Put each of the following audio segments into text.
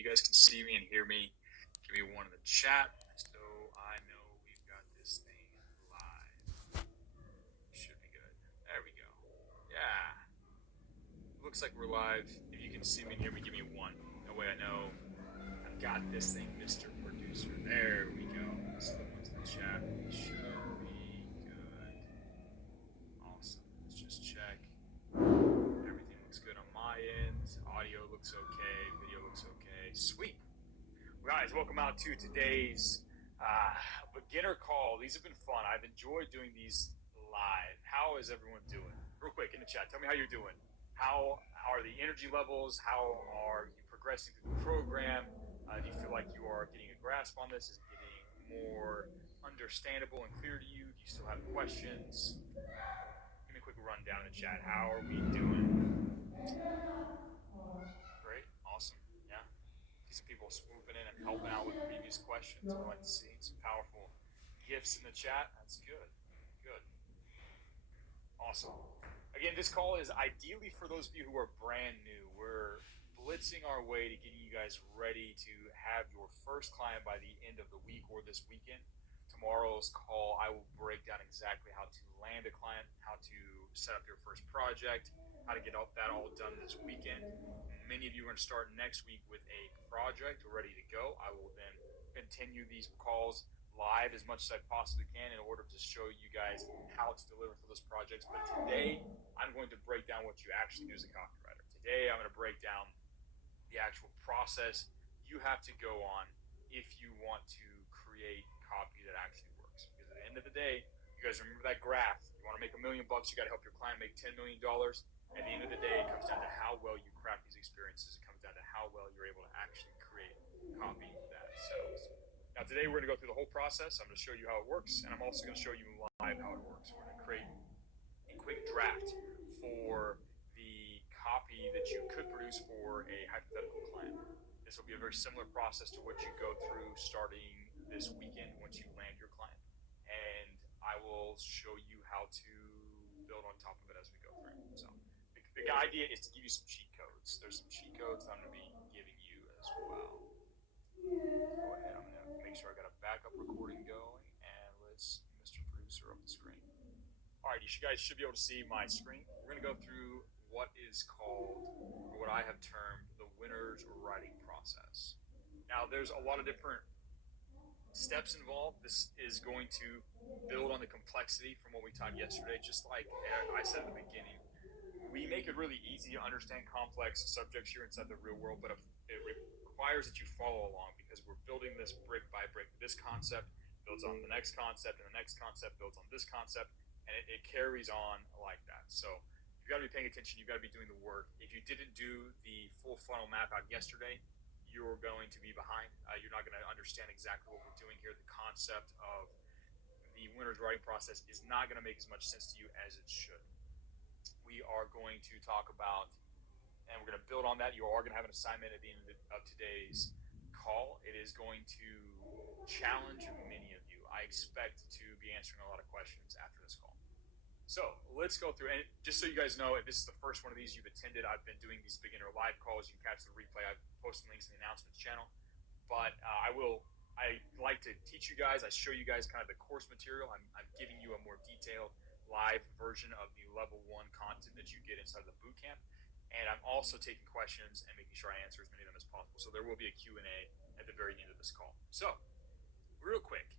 you guys can see me and hear me, give me one in the chat so I know we've got this thing live. Should be good. There we go. Yeah. Looks like we're live. If you can see me and hear me, give me one. That way I know I've got this thing, Mr. Producer. There we go. So the ones in the chat should be good. Awesome. Let's just check. Everything looks good on my end. Audio looks okay. Video looks okay. Sweet. Well, guys, welcome out to today's beginner call. These have been fun. I've enjoyed doing these live. How is everyone doing? Real quick in the chat, tell me how you're doing. How are the energy levels? How are you progressing through the program? Do you feel like you are getting a grasp on this? Is it getting more understandable and clear to you? Do you still have questions? Give me a quick rundown in the chat. How are we doing? Great. Awesome. Yeah. See some people swooping in and helping out with previous questions. I like to see some powerful gifts in the chat. That's good. Good. Awesome. Again, this call is ideally for those of you who are brand new. We're blitzing our way to getting you guys ready to have your first client by the end of the week or this weekend. Tomorrow's call, I will break down exactly how to land a client, how to set up your first project, how to get that all done this weekend. Many of you are going to start next week with a project ready to go. I will then continue these calls live as much as I possibly can in order to show you guys how to deliver for those projects. But today, I'm going to break down what you actually do as a copywriter. Today, I'm going to break down the actual process you have to go on if you want to create copy that actually works. Because at the end of the day, you guys remember that graph. You want to make $1 million, you got to help your client make $10 million. At the end of the day, it comes down to how well you craft these experiences. It comes down to how well you're able to actually create copy that sells. Now, today we're going to go through the whole process. I'm going to show you how it works, and I'm also going to show you live how it works. We're going to create a quick draft for the copy that you could produce for a hypothetical client. This will be a very similar process to what you go through starting this weekend once you land your client. And I will show you how to build on top of it as we go through. So the idea is to give you some cheat codes. There's some cheat codes that I'm going to be giving you as well. Go ahead. I'm going to make sure I got a backup recording going, and let's Mr. Producer up the screen. All right, you guys should be able to see my screen. We're going to go through what is called, or what I have termed, the winner's writing process. Now, there's a lot of different steps involved. This is going to build on the complexity from what we taught yesterday. Just like I said at the beginning, we make it really easy to understand complex subjects here inside the real world, but it requires that you follow along because we're building this brick by brick. This concept builds on the next concept, and the next concept builds on this concept, and it carries on like that. So you've got to be paying attention. You've got to be doing the work. If you didn't do the full funnel map out yesterday, you're going to be behind. You're not going to understand exactly what we're doing here. The concept of the winner's writing process is not going to make as much sense to you as it should. We are going to talk about, and we're going to build on that. You are going to have an assignment at the end of today's call. It is going to challenge many of you. I expect to be answering a lot of questions after this call. So let's go through, and just so you guys know, if this is the first one of these you've attended, I've been doing these beginner live calls. You can catch the replay. I've posted links in the announcements channel. But I like to teach you guys. I show you guys kind of the course material. I'm giving you a more detailed live version of the level 1 content that you get inside of the boot camp. And I'm also taking questions and making sure I answer as many of them as possible. So there will be a Q&A at the very end of this call. So real quick,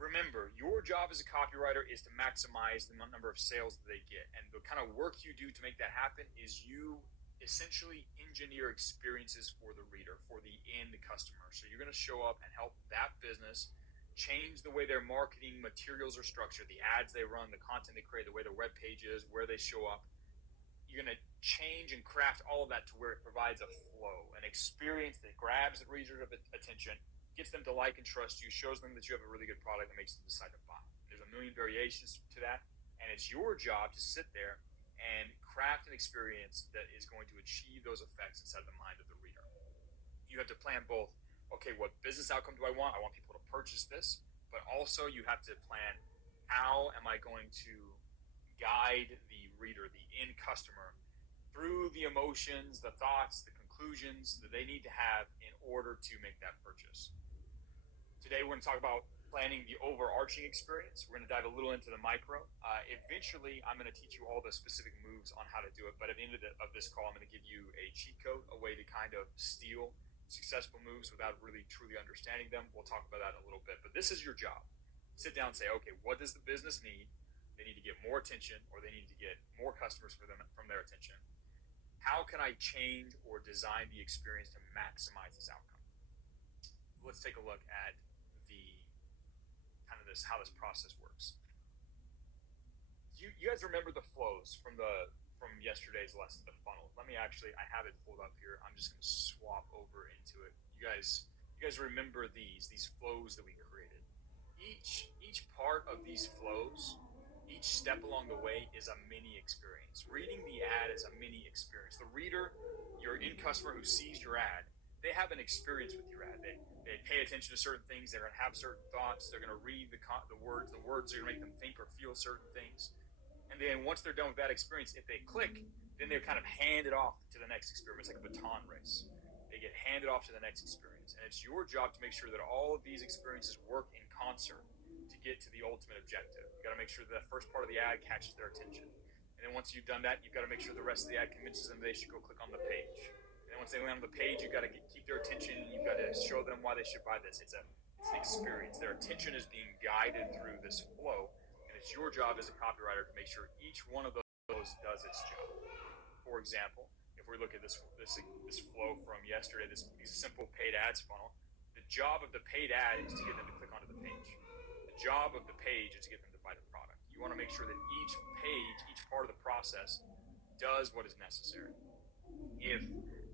remember, your job as a copywriter is to maximize the number of sales that they get. And the kind of work you do to make that happen is you essentially engineer experiences for the reader, for the end customer. So you're going to show up and help that business change the way their marketing materials are structured, the ads they run, the content they create, the way their web page is, where they show up. You're going to change and craft all of that to where it provides a flow, an experience that grabs the reader's attention, gets them to like and trust you, shows them that you have a really good product, and makes them decide to buy. There's a million variations to that, and it's your job to sit there and craft an experience that is going to achieve those effects inside the mind of the reader. You have to plan both, okay, what business outcome do I want? I want people to purchase this, but also you have to plan, how am I going to guide the reader, the end customer, through the emotions, the thoughts, the conclusions, conclusions that they need to have in order to make that purchase. Today, we're going to talk about planning the overarching experience. We're going to dive a little into the micro. Eventually, I'm going to teach you all the specific moves on how to do it. But at the end of this call, I'm going to give you a cheat code, a way to kind of steal successful moves without really truly understanding them. We'll talk about that in a little bit. But this is your job. Sit down and say, okay, what does the business need? They need to get more attention, or they need to get more customers from their attention. How can I change or design the experience to maximize this outcome? Let's take a look at how this process works. You guys remember the flows from yesterday's lesson, the funnel. I have it pulled up here. I'm just going to swap over into it. You guys remember these flows that we created. Each part of these flows, each step along the way is a mini experience. Reading the ad is a mini experience. The reader, your end customer who sees your ad, they have an experience with your ad. They pay attention to certain things. They're going to have certain thoughts. They're going to read the words. The words are going to make them think or feel certain things. And then once they're done with that experience, if they click, then they're kind of handed off to the next experience. It's like a baton race. They get handed off to the next experience. And it's your job to make sure that all of these experiences work in concert to get to the ultimate objective. You got to make sure that first part of the ad catches their attention. And then once you've done that, you've got to make sure the rest of the ad convinces them they should go click on the page. And once they land on the page, you've got to keep their attention, and you've got to show them why they should buy this. It's an experience. Their attention is being guided through this flow, and it's your job as a copywriter to make sure each one of those does its job. For example, if we look at this flow from yesterday, these simple paid ads funnel, the job of the paid ad is to get them to click onto the page. The job of the page is to get them to buy the product. You want to make sure that each page, each part of the process, does what is necessary. If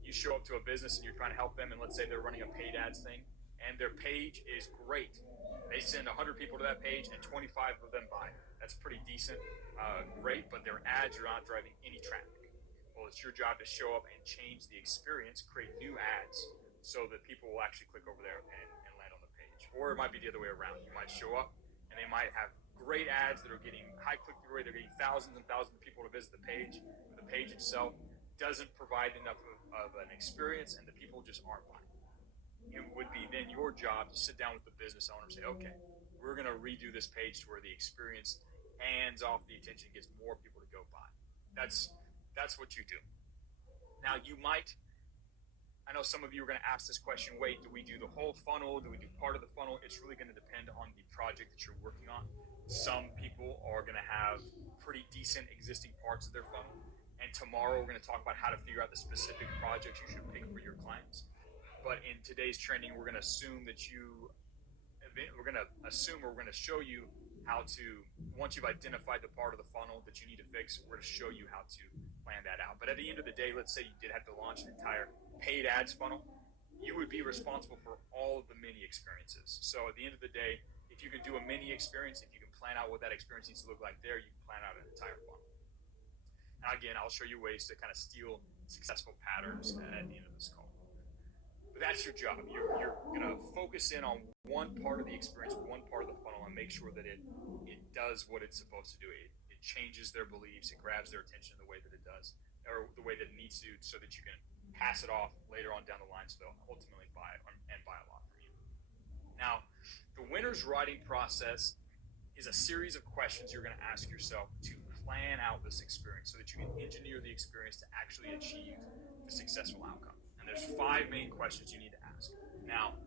you show up to a business and you're trying to help them, and let's say they're running a paid ads thing, and their page is great. They send 100 people to that page, and 25 of them buy. That's pretty decent, great, but their ads are not driving any traffic. Well, it's your job to show up and change the experience, create new ads, so that people will actually click over there and land on the page. Or it might be the other way around. You might show up, and they might have great ads that are getting high click-through rate. They're getting thousands and thousands of people to visit the page, but the page itself doesn't provide enough of an experience, and the people just aren't buying. It would be then your job to sit down with the business owner and say, okay, we're going to redo this page to where the experience hands off the attention, gets more people to go buy. That's what you do. Now, I know some of you are going to ask this question, wait, do we do the whole funnel? Do we do part of the funnel? It's really going to depend on the project that you're working on. Some people are going to have pretty decent existing parts of their funnel. And tomorrow we're going to talk about how to figure out the specific projects you should pick for your clients. But in today's training, we're going to assume that we're going to show you how to, once you've identified the part of the funnel that you need to fix, we're going to show you how to plan that out. But at the end of the day, let's say you did have to launch an entire paid ads funnel, you would be responsible for all of the mini experiences. So at the end of the day, if you can do a mini experience, if you can plan out what that experience needs to look like there, you can plan out an entire funnel. Now, again, I'll show you ways to kind of steal successful patterns at the end of this call. But that's your job. You're going to focus in on one part of the experience, one part of the funnel, and make sure that it does what it's supposed to do. It changes their beliefs. It grabs their attention the way that it does, or the way that it needs to, so that you can pass it off later on down the line so they'll ultimately buy it and buy a lot from you. Now, the winner's writing process is a series of questions you're going to ask yourself to plan out this experience so that you can engineer the experience to actually achieve the successful outcome. And there's 5 main questions you need to ask. Now,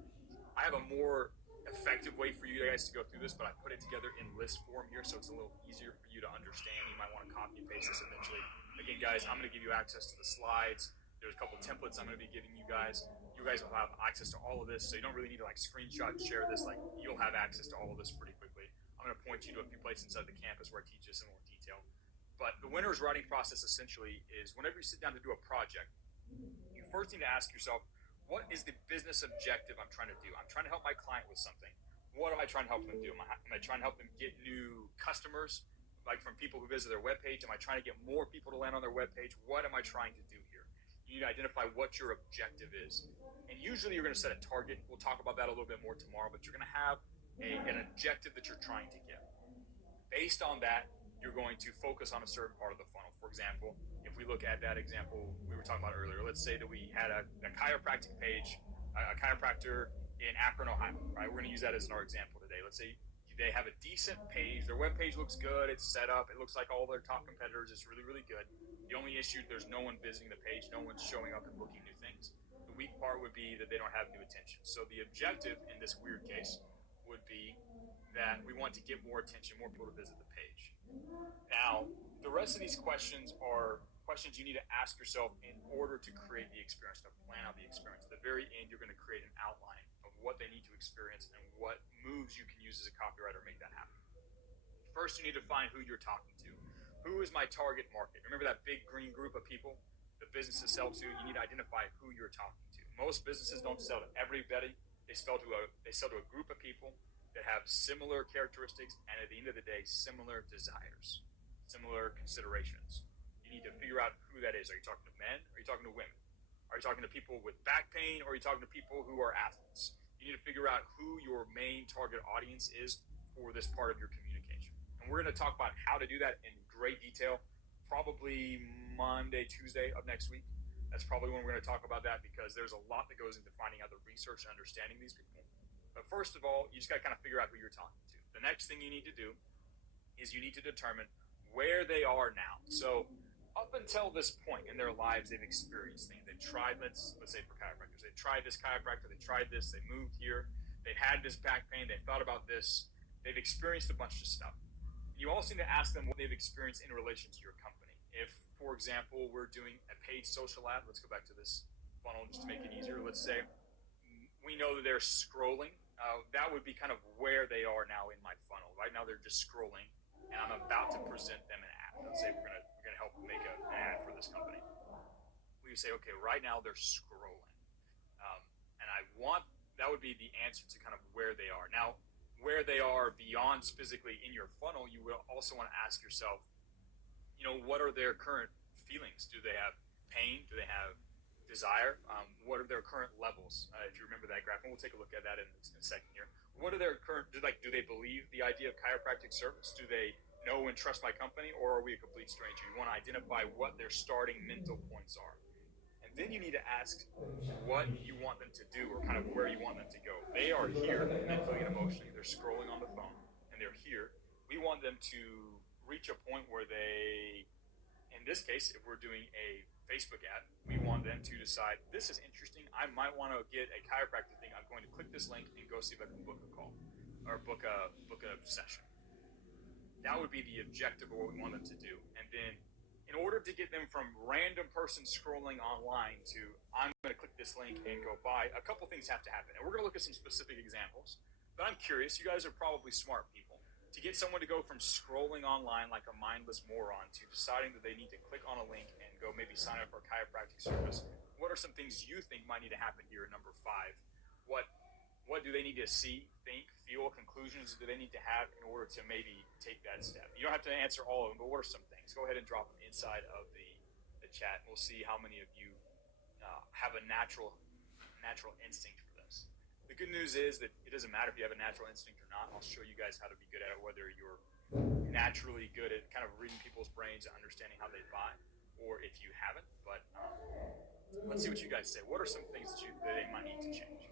I have a more effective way for you guys to go through this, but I put it together in list form here so it's a little easier for you to understand. You might want to copy and paste this eventually. Again, guys, I'm going to give you access to the slides. There's a couple templates I'm going to be giving you guys. You guys will have access to all of this, so you don't really need to screenshot and share this. You'll have access to all of this pretty quickly. I'm going to point you to a few places inside the campus where I teach this in more detail. But the winner's writing process essentially is whenever you sit down to do a project, you first need to ask yourself, what is the business objective I'm trying to do? I'm trying to help my client with something. What am I trying to help them do? Am I trying to help them get new customers, like from people who visit their webpage? Am I trying to get more people to land on their webpage? What am I trying to do here? You need to identify what your objective is. And usually you're going to set a target. We'll talk about that a little bit more tomorrow, but you're going to have an objective that you're trying to get. Based on that, you're going to focus on a certain part of the funnel. For example, if if we look at that example we were talking about earlier, let's say that we had a chiropractic page, a chiropractor in Akron, Ohio, right? We're going to use that as our example today. Let's say they have a decent page. Their web page looks good. It's set up. It looks like all their top competitors. It's really, really good. The only issue, there's no one visiting the page. No one's showing up and booking new things. The weak part would be that they don't have new attention. So the objective in this weird case would be that we want to get more attention, more people to visit the page. Now, the rest of these questions are questions you need to ask yourself in order to create the experience, to plan out the experience. At the very end, you're going to create an outline of what they need to experience and what moves you can use as a copywriter to make that happen. First, you need to find who you're talking to. Who is my target market? Remember that big green group of people that businesses sell to? You need to identify who you're talking to. Most businesses don't sell to everybody. They sell to a group of people that have similar characteristics and at the end of the day, similar desires, similar considerations. You need to figure out who that is. Are you talking to men? Or are you talking to women? Are you talking to people with back pain? Or are you talking to people who are athletes? You need to figure out who your main target audience is for this part of your communication. And we're going to talk about how to do that in great detail, probably Monday, Tuesday of next week. That's probably when we're going to talk about that because there's a lot that goes into finding out the research and understanding these people. But first of all, you just got to kind of figure out who you're talking to. The next thing you need to do is you need to determine where they are now. So up until this point in their lives, they've experienced things. They've tried, let's say for chiropractors, they tried this chiropractor, they tried this, they moved here, they've had this back pain, they thought about this, they've experienced a bunch of stuff. You also need to ask them what they've experienced in relation to your company. If, for example, we're doing a paid social ad, let's go back to this funnel just to make it easier. Let's say we know that they're scrolling. That would be kind of where they are now in my funnel. Right now they're just scrolling, and I'm about to present them an ad. Let's say we're gonna help make an ad for this company. We say, okay, right now they're scrolling, and that would be the answer to kind of where they are now. Where they are beyond physically in your funnel, you will also want to ask yourself, what are their current feelings? Do they have pain? Do they have desire? What are their current levels? If you remember that graph, and we'll take a look at that in a second here. What are their current, do they believe the idea of chiropractic service? Do they know and trust my company, or are we a complete stranger? You want to identify what their starting mental points are. And then you need to ask what you want them to do or kind of where you want them to go. They are here mentally and emotionally. They're scrolling on the phone, and they're here. We want them to reach a point where they, in this case, if we're doing a Facebook ad, we want them to decide, this is interesting. I might want to get a chiropractic thing. I'm going to click this link and go see if I can book a call or book a session. That would be the objective of what we want them to do. And then in order to get them from random person scrolling online to I'm going to click this link and go buy, a couple things have to happen. And we're going to look at some specific examples. But I'm curious, you guys are probably smart people. To get someone to go from scrolling online like a mindless moron to deciding that they need to click on a link and go maybe sign up for a chiropractic service, what are some things you think might need to happen here at number 5? What do they need to see, think, feel, conclusions do they need to have in order to maybe take that step? You don't have to answer all of them, but what are some things? Go ahead and drop them inside of the chat. We'll see how many of you have a natural instinct for this. The good news is that it doesn't matter if you have a natural instinct or not. I'll show you guys how to be good at it, whether you're naturally good at kind of reading people's brains and understanding how they buy, or if you haven't. But let's see what you guys say. What are some things that they might need to change?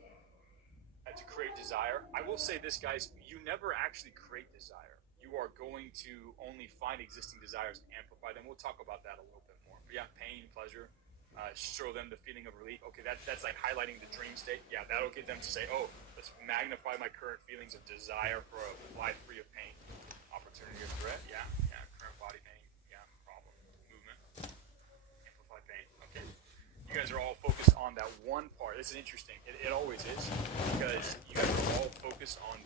To create desire. I will say this, guys, you never actually create desire. You are going to only find existing desires and amplify them. We'll talk about that a little bit more. But yeah, pain, pleasure, show them the feeling of relief. Okay, that's like highlighting the dream state. Yeah, that'll get them to say, oh, let's magnify my current feelings of desire for a life free of pain. Opportunity of threat. Yeah, current body pain. Yeah, problem. Movement. Amplify pain. Okay. You guys are all focused on that one part. This is interesting. It always is, because you guys are all focused on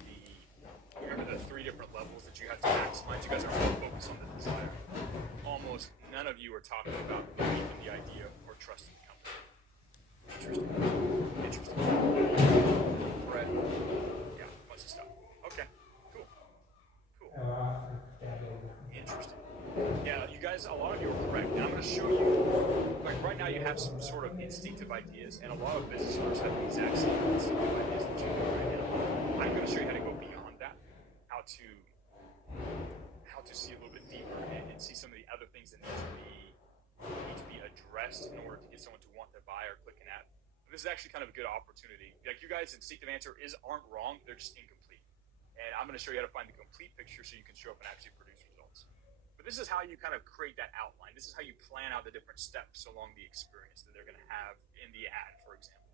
remember the 3 different levels that you have to maximize. You guys are all focused on the desire. Almost none of you are talking about believing the idea or trusting the company. Interesting. Threat. Yeah, bunch of stuff. Okay, cool. Interesting. Yeah, you guys, a lot of you are correct. And I'm going to show you, like right now you have some sort of instinctive ideas, and a lot of business owners have the exact same instinctive ideas that you do right now. I'm going to show you how to go beyond that, how to see a little bit deeper and see some of the other things that need to be rest in order to get someone to want to buy or click an ad. But this is actually kind of a good opportunity. Like, you guys' instinctive answer aren't wrong, they're just incomplete. And I'm going to show you how to find the complete picture so you can show up and actually produce results. But this is how you kind of create that outline. This is how you plan out the different steps along the experience that they're going to have in the ad, for example.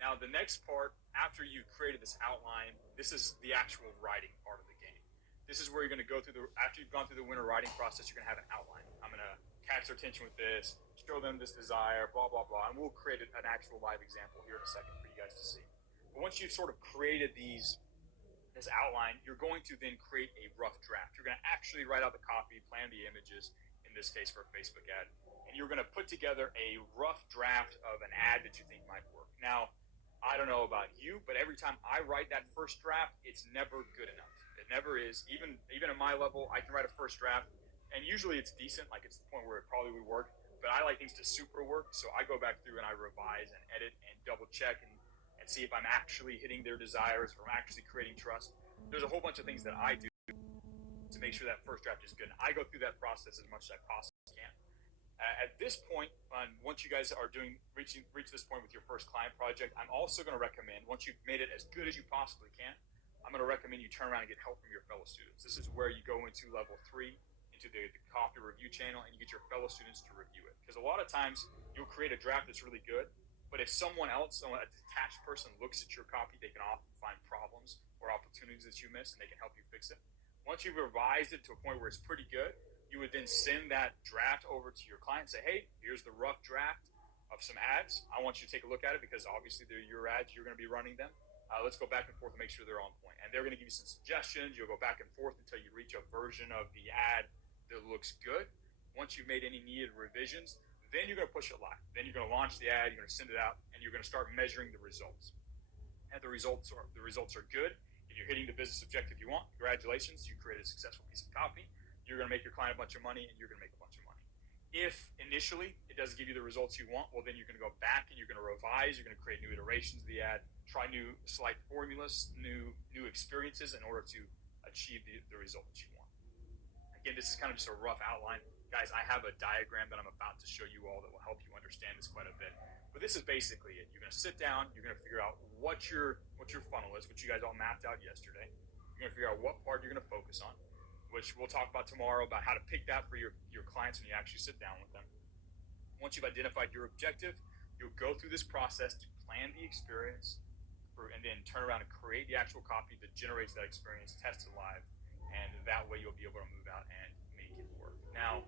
Now, the next part, after you've created this outline, this is the actual writing part of the game. This is where you're going to go through after you've gone through the winner writing process, you're going to have an outline. I'm going to catch their attention with this, show them this desire, blah, blah, blah. And we'll create an actual live example here in a second for you guys to see. But once you've sort of created this outline, you're going to then create a rough draft. You're going to actually write out the copy, plan the images, in this case for a Facebook ad. And you're going to put together a rough draft of an ad that you think might work. Now, I don't know about you, but every time I write that first draft, it's never good enough. It never is. Even at my level, I can write a first draft, and usually it's decent, like it's the point where it probably would work, but I like things to super work, so I go back through and I revise and edit and double check and see if I'm actually hitting their desires, or I'm actually creating trust. There's a whole bunch of things that I do to make sure that first draft is good. And I go through that process as much as I possibly can. At this point, once you guys are reach this point with your first client project, I'm also going to recommend, once you've made it as good as you possibly can, I'm going to recommend you turn around and get help from your fellow students. This is where you go into level 3, into the copy review channel, and you get your fellow students to review it. Because a lot of times you'll create a draft that's really good, but if someone else, a detached person, looks at your copy, they can often find problems or opportunities that you miss, and they can help you fix it. Once you've revised it to a point where it's pretty good, you would then send that draft over to your client and say, hey, here's the rough draft of some ads. I want you to take a look at it because obviously they're your ads. You're going to be running them. Let's go back and forth and make sure they're on point. And they're going to give you some suggestions. You'll go back and forth until you reach a version of the ad that looks good. Once you've made any needed revisions, then you're going to push it live. Then you're going to launch the ad. You're going to send it out, and you're going to start measuring the results. And the results are good. If you're hitting the business objective you want, congratulations, you created a successful piece of copy. You're going to make your client a bunch of money, and you're going to make a bunch of money. If initially it doesn't give you the results you want, well, then you're going to go back and you're going to revise. You're going to create new iterations of the ad, try new slight formulas, new experiences in order to achieve the result that you want. Again, this is kind of just a rough outline. Guys, I have a diagram that I'm about to show you all that will help you understand this quite a bit. But this is basically it. You're going to sit down. You're going to figure out what your funnel is, which you guys all mapped out yesterday. You're going to figure out what part you're going to focus on, which we'll talk about tomorrow, about how to pick that for your clients when you actually sit down with them. Once you've identified your objective, you'll go through this process to plan the experience, and then turn around and create the actual copy that generates that experience, test it live, and that way you'll be able to move out and make it work. Now,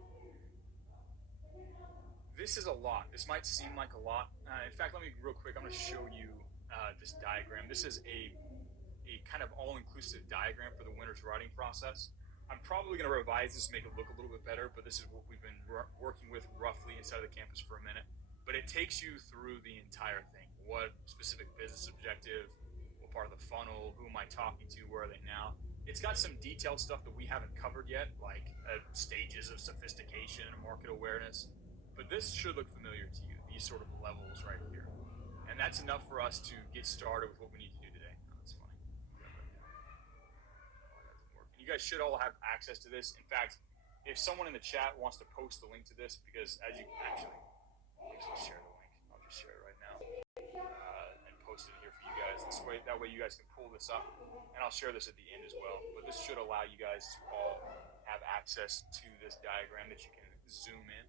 this is a lot. This might seem like a lot. In fact, let me real quick, I'm going to show you this diagram. This is a kind of all-inclusive diagram for the winner's writing process. I'm probably going to revise this to make it look a little bit better, but this is what we've been working with roughly inside of the campus for a minute. But it takes you through the entire thing. What specific business objective, what part of the funnel, who am I talking to, where are they now? It's got some detailed stuff that we haven't covered yet, like stages of sophistication and market awareness. But this should look familiar to you, these sort of levels right here. And that's enough for us to get started with what we need to do today. Oh, that's funny. You guys should all have access to this. In fact, if someone in the chat wants to post the link to this, because as you actually share the link, I'll just share it right now and post it here for you guys. That way you guys can pull this up, and I'll share this at the end as well. But this should allow you guys to all have access to this diagram that you can zoom in.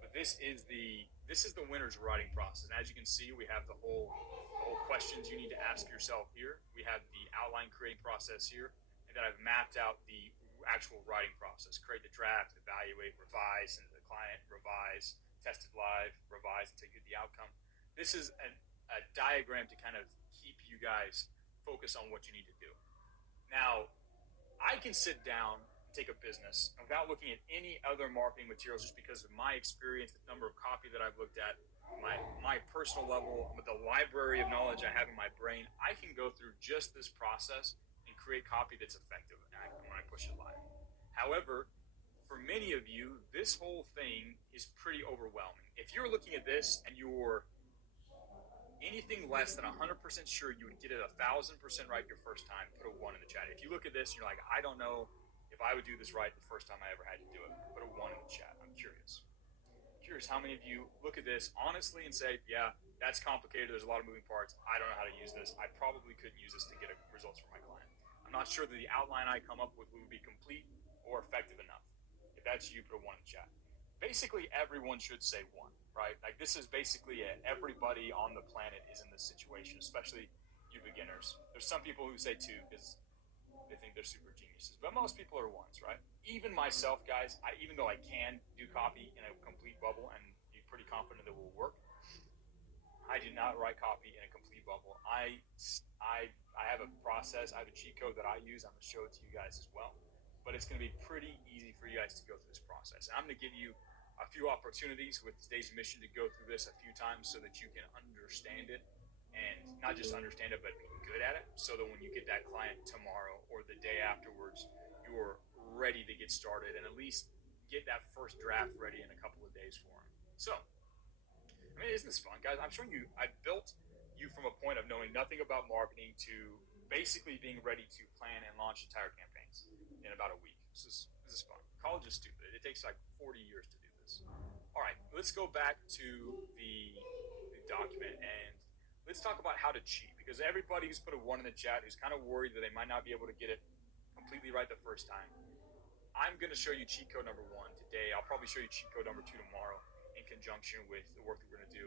But this is the winner's writing process. And as you can see, we have the whole questions you need to ask yourself here. We have the outline creating process here, and then I've mapped out the actual writing process. Create the draft, evaluate, revise, send it to the client, revise, test it live, revise until you get the outcome. This is a diagram to kind of keep you guys focused on what you need to do. Now, I can sit down and take a business without looking at any other marketing materials just because of my experience, the number of copy that I've looked at, my personal level, with the library of knowledge I have in my brain. I can go through just this process and create copy that's effective when I push it live. However, for many of you, this whole thing is pretty overwhelming. If you're looking at this and you're anything less than 100% sure you would get it 1,000% right your first time, put a 1 in the chat. If you look at this and you're like, I don't know if I would do this right the first time I ever had to do it, put a 1 in the chat. I'm curious. curious how many of you look at this honestly and say, yeah, that's complicated. There's a lot of moving parts. I don't know how to use this. I probably couldn't use this to get results for my client. I'm not sure that the outline I come up with would be complete or effective enough. If that's you, put a 1 in the chat. Basically, everyone should say 1, right? Like, this is basically it. Everybody on the planet is in this situation, especially you beginners. There's some people who say 2 because they think they're super geniuses, but most people are 1s, right? Even myself, guys, even though I can do copy in a complete bubble and be pretty confident that it will work, I do not write copy in a complete bubble. I have a process, I have a cheat code that I use. I'm going to show it to you guys as well, but it's going to be pretty easy for you guys to go through this process. And I'm going to give you a few opportunities with today's mission to go through this a few times so that you can understand it, and not just understand it, but be good at it, so that when you get that client tomorrow or the day afterwards, you're ready to get started and at least get that first draft ready in a couple of days for them. So, I mean, isn't this fun, guys? I'm showing you, I built you from a point of knowing nothing about marketing to basically being ready to plan and launch entire campaigns in about a week. This is fun. College is stupid. It takes like 40 years to do this. All right, let's go back to the document and let's talk about how to cheat, because everybody who's put a 1 in the chat who's kind of worried that they might not be able to get it completely right the first time, I'm going to show you cheat code number 1 today. I'll probably show you cheat code number 2 tomorrow in conjunction with the work that we're going to do.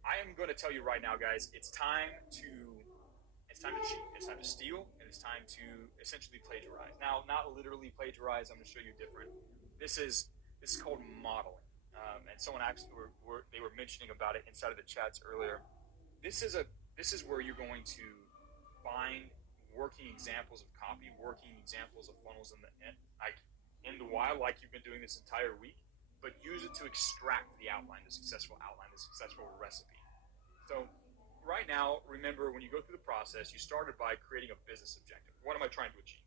I am going to tell you right now, guys, it's time to cheat. It's time to steal, and it's time to essentially plagiarize. Now, not literally plagiarize. I'm going to show you different. This is called modeling, and someone actually they were mentioning about it inside of the chats earlier. This is where you're going to find working examples of copy, working examples of funnels in the wild, like you've been doing this entire week, but use it to extract the outline, the successful recipe. So right now, remember, when you go through the process, you started by creating a business objective. What am I trying to achieve?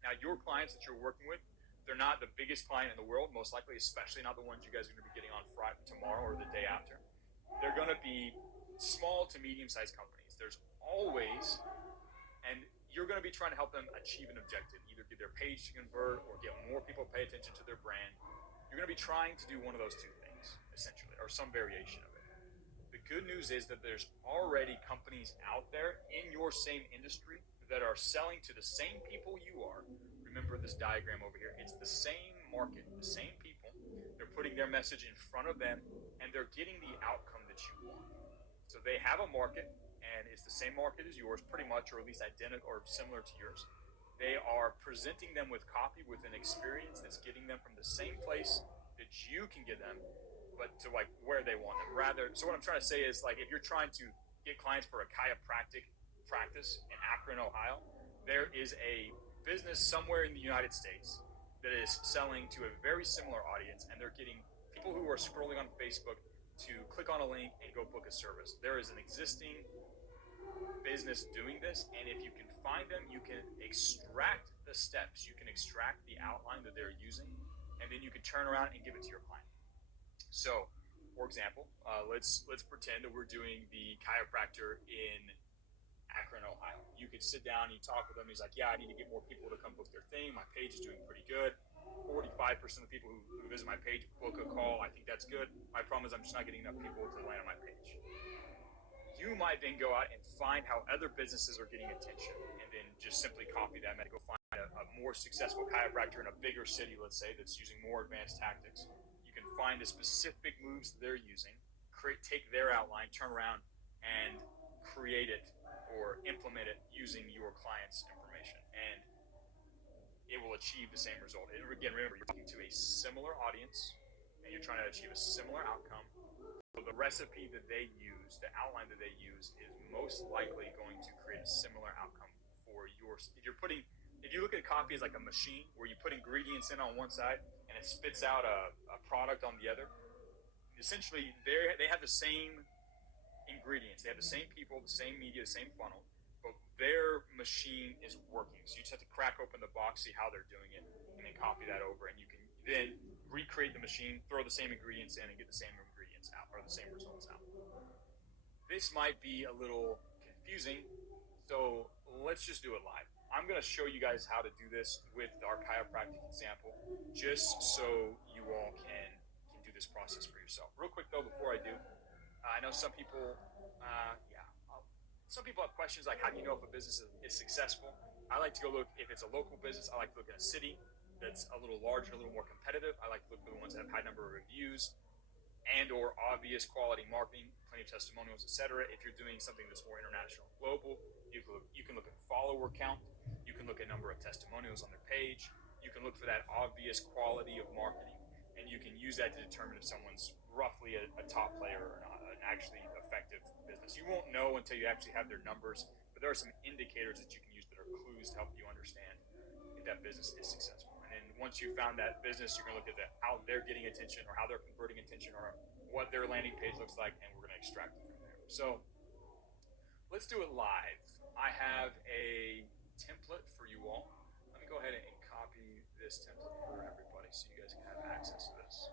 Now, your clients that you're working with, they're not the biggest client in the world, most likely, especially not the ones you guys are going to be getting on Friday, tomorrow, or the day after. They're going to be small to medium-sized companies. There's always, and you're going to be trying to help them achieve an objective, either get their page to convert or get more people to pay attention to their brand. You're going to be trying to do one of those 2 things, essentially, or some variation of it. The good news is that there's already companies out there in your same industry that are selling to the same people you are. Remember this diagram over here. It's the same market, the same people. They're putting their message in front of them, and they're getting the outcome that you want. So they have a market, and it's the same market as yours, pretty much, or at least identical or similar to yours. They are presenting them with copy, with an experience that's getting them from the same place that you can get them, but to like where they want them. So what I'm trying to say is, like, if you're trying to get clients for a chiropractic practice in Akron, Ohio, there is a business somewhere in the United States that is selling to a very similar audience, and they're getting people who are scrolling on Facebook to click on a link and go book a service. There is an existing business doing this, and if you can find them, you can extract the steps, you can extract the outline that they're using, and then you can turn around and give it to your client. So, for example, let's pretend that we're doing the chiropractor in Akron, Ohio. You could sit down and you talk with him. He's like, yeah, I need to get more people to come book their thing. My page is doing pretty good. 45% of the people who visit my page book a call. I think that's good. My problem is I'm just not getting enough people to land on my page. You might then go out and find how other businesses are getting attention, and then just simply copy them and go find a more successful chiropractor in a bigger city, let's say, that's using more advanced tactics. You can find the specific moves they're using, take their outline, turn around, and create it or implement it using your client's information, and it will achieve the same result. And again, remember, you're talking to a similar audience, and you're trying to achieve a similar outcome. So the recipe that they use, the outline that they use, is most likely going to create a similar outcome for yours. If you look at copy as like a machine where you put ingredients in on one side and it spits out a product on the other, essentially they have the same ingredients, they have the same people, the same media, the same funnel, but their machine is working. So you just have to crack open the box, see how they're doing it, and then copy that over, and you can then recreate the machine, throw the same ingredients in, and get the same ingredients out, or the same results out. This might be a little confusing, so let's just do it live. I'm going to show you guys how to do this with our chiropractic example, just so you all can do this this process for yourself. Real quick though, before I do, I know some people, some people have questions like, how do you know if a business is successful? I like to go look, if it's a local business, I like to look at a city that's a little larger, a little more competitive. I like to look for the ones that have high number of reviews and or obvious quality marketing, plenty of testimonials, etc. If you're doing something that's more international and global, you can look at follower count. You can look at number of testimonials on their page. You can look for that obvious quality of marketing, and you can use that to determine if someone's roughly a top player or not, an actually effective business. You won't know until you actually have their numbers, but there are some indicators that you can use that are clues to help you understand if that business is successful. And then once you've found that business, you're going to look at how they're getting attention or how they're converting attention or what their landing page looks like, and we're going to extract it from there. So let's do it live. I have a template for you all. Let me go ahead and copy this template for everybody so you guys can have access to this.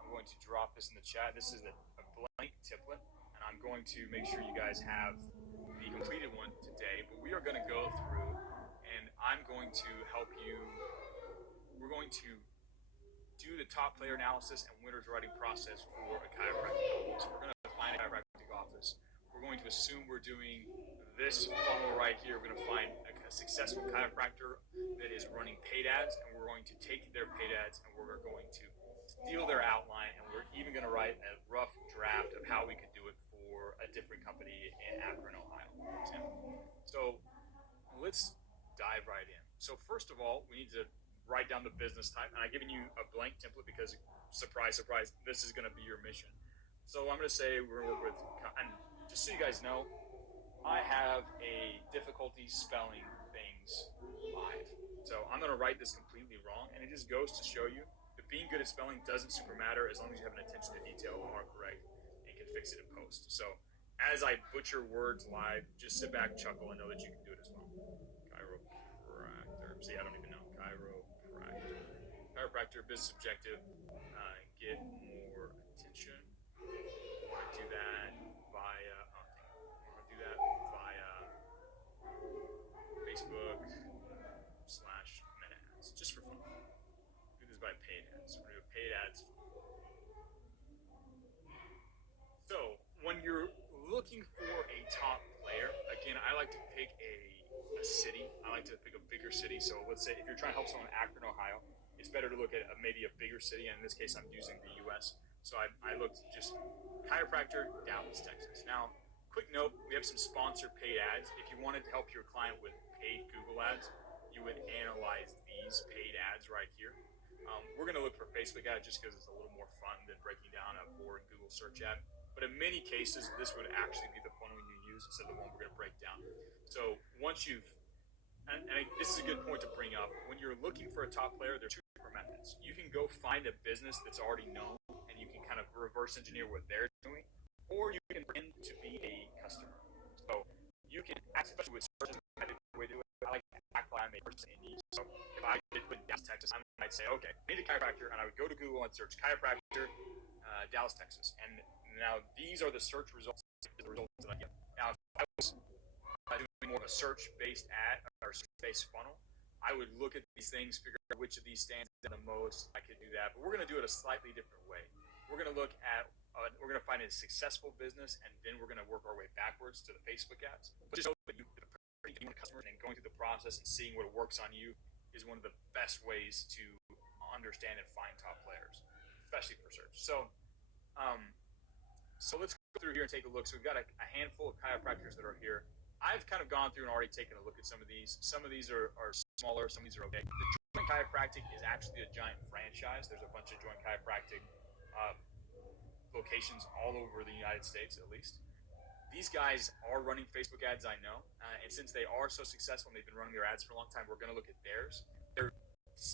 I'm going to drop this in the chat. This is a blank template, and I'm going to make sure you guys have the completed one today, but we are going to go through and I'm going to help you. We're going to do the top player analysis and winners writing process for a chiropractic office. We're going to find a chiropractic office. We're going to assume we're doing this funnel right here. We're going to find a successful chiropractor that is running paid ads, and we're going to take their paid ads and we're going to steal their outline, and we're even going to write a rough draft of how we could do it for a different company in Akron, Ohio, for example. So let's dive right in. So first of all, we need to write down the business type, and I've given you a blank template because, surprise, surprise, this is going to be your mission. So I'm going to say we're going to work with, and just so you guys know, I have a difficulty spelling things live. So I'm going to write this completely wrong, and it just goes to show you that being good at spelling doesn't super matter as long as you have an attention to detail and are correct and can fix it in post. So as I butcher words live, just sit back, chuckle, and know that you can do it as well. Chiropractor. See, I don't even know. Chiropractor, business objective, get more attention. I want to do that via, Facebook / Meta ads, just for fun. Do this by paid ads. We're going to do paid ads. So when you're looking for a top player, again, I like to pick a city. I like to pick a bigger city. So let's say if you're trying to help someone in Akron, Ohio, it's better to look at maybe a bigger city. And in this case, I'm using the U.S. So I looked just chiropractor, Dallas, Texas. Now, quick note, we have some sponsored paid ads. If you wanted to help your client with paid Google ads, you would analyze these paid ads right here. We're going to look for Facebook ads just because it's a little more fun than breaking down a boring Google search ad. But in many cases, this would actually be the funnel you use instead of the one we're going to break down. So once you've, and this is a good point to bring up, when you're looking for a top player, there are two different methods. You can go find a business that's already known, and you can kind of reverse engineer what they're doing, or you can pretend to be a customer. So you can, especially with searches, I like to act like I'm a person in need. So if I did put Dallas, Texas, I might say, okay, I need a chiropractor, and I would go to Google and search chiropractor, Dallas, Texas. And now these are the search results that I get. Now, if I was doing more of a search-based ad or search-based funnel, I would look at these things, figure out which of these stands out the most. I could do that, but we're going to do it a slightly different way. We're going to look at, we're going to find a successful business, and then we're going to work our way backwards to the Facebook ads. But just so that you customers and going through the process and seeing what works on you is one of the best ways to understand and find top players, especially for search. So let's go through here and take a look. So we've got a handful of chiropractors that are here. I've kind of gone through and already taken a look at some of these. Some of these are smaller, some of these are okay. The Joint Chiropractic is actually a giant franchise. There's a bunch of Joint Chiropractic locations all over the United States, at least. These guys are running Facebook ads, I know. And since they are so successful and they've been running their ads for a long time, we're going to look at theirs.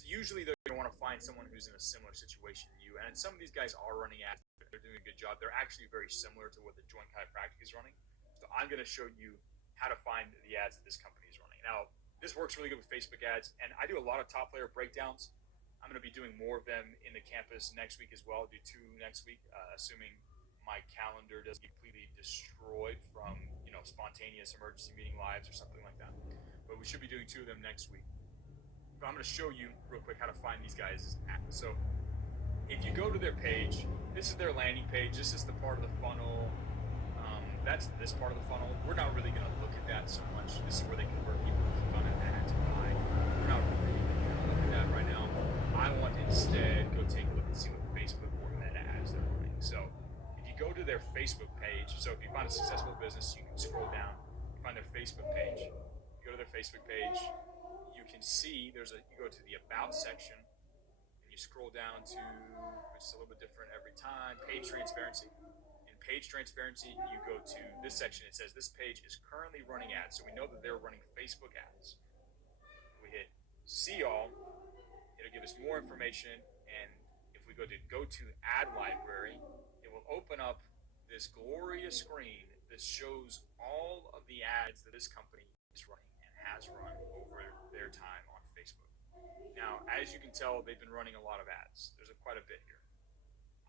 Usually they're going to want to find someone who's in a similar situation to you. And some of these guys are running ads. They're doing a good job. They're actually very similar to what the Joint Chiropractic is running. So I'm going to show you how to find the ads that this company is running. Now, this works really good with Facebook ads, and I do a lot of top player breakdowns. I'm going to be doing more of them in the campus next week as well. I'll do 2 next week, assuming my calendar doesn't get completely destroyed from, spontaneous emergency meeting lives or something like that. But we should be doing 2 of them next week. But I'm going to show you real quick how to find these guys' ads. So if you go to their page, this is their landing page. This is the part of the funnel. That's this part of the funnel. We're not really going to look at that so much. This is where they convert people to click on an ad to buy. We're not really going to look at that right now. I want to instead go take a look and see what Facebook or Meta ads they're running. So if you go to their Facebook page, so if you find a successful business, you can scroll down, you find their Facebook page. You go to their Facebook page, you can see you go to the About section, and you scroll down to, it's a little bit different every time, page transparency. Page transparency, you go to this section. It says this page is currently running ads, so we know that they're running Facebook ads. We hit see all, it'll give us more information, and if we go to ad library, it will open up this glorious screen that shows all of the ads that this company is running and has run over their time on Facebook. Now, as you can tell, they've been running a lot of ads. There's quite a bit here.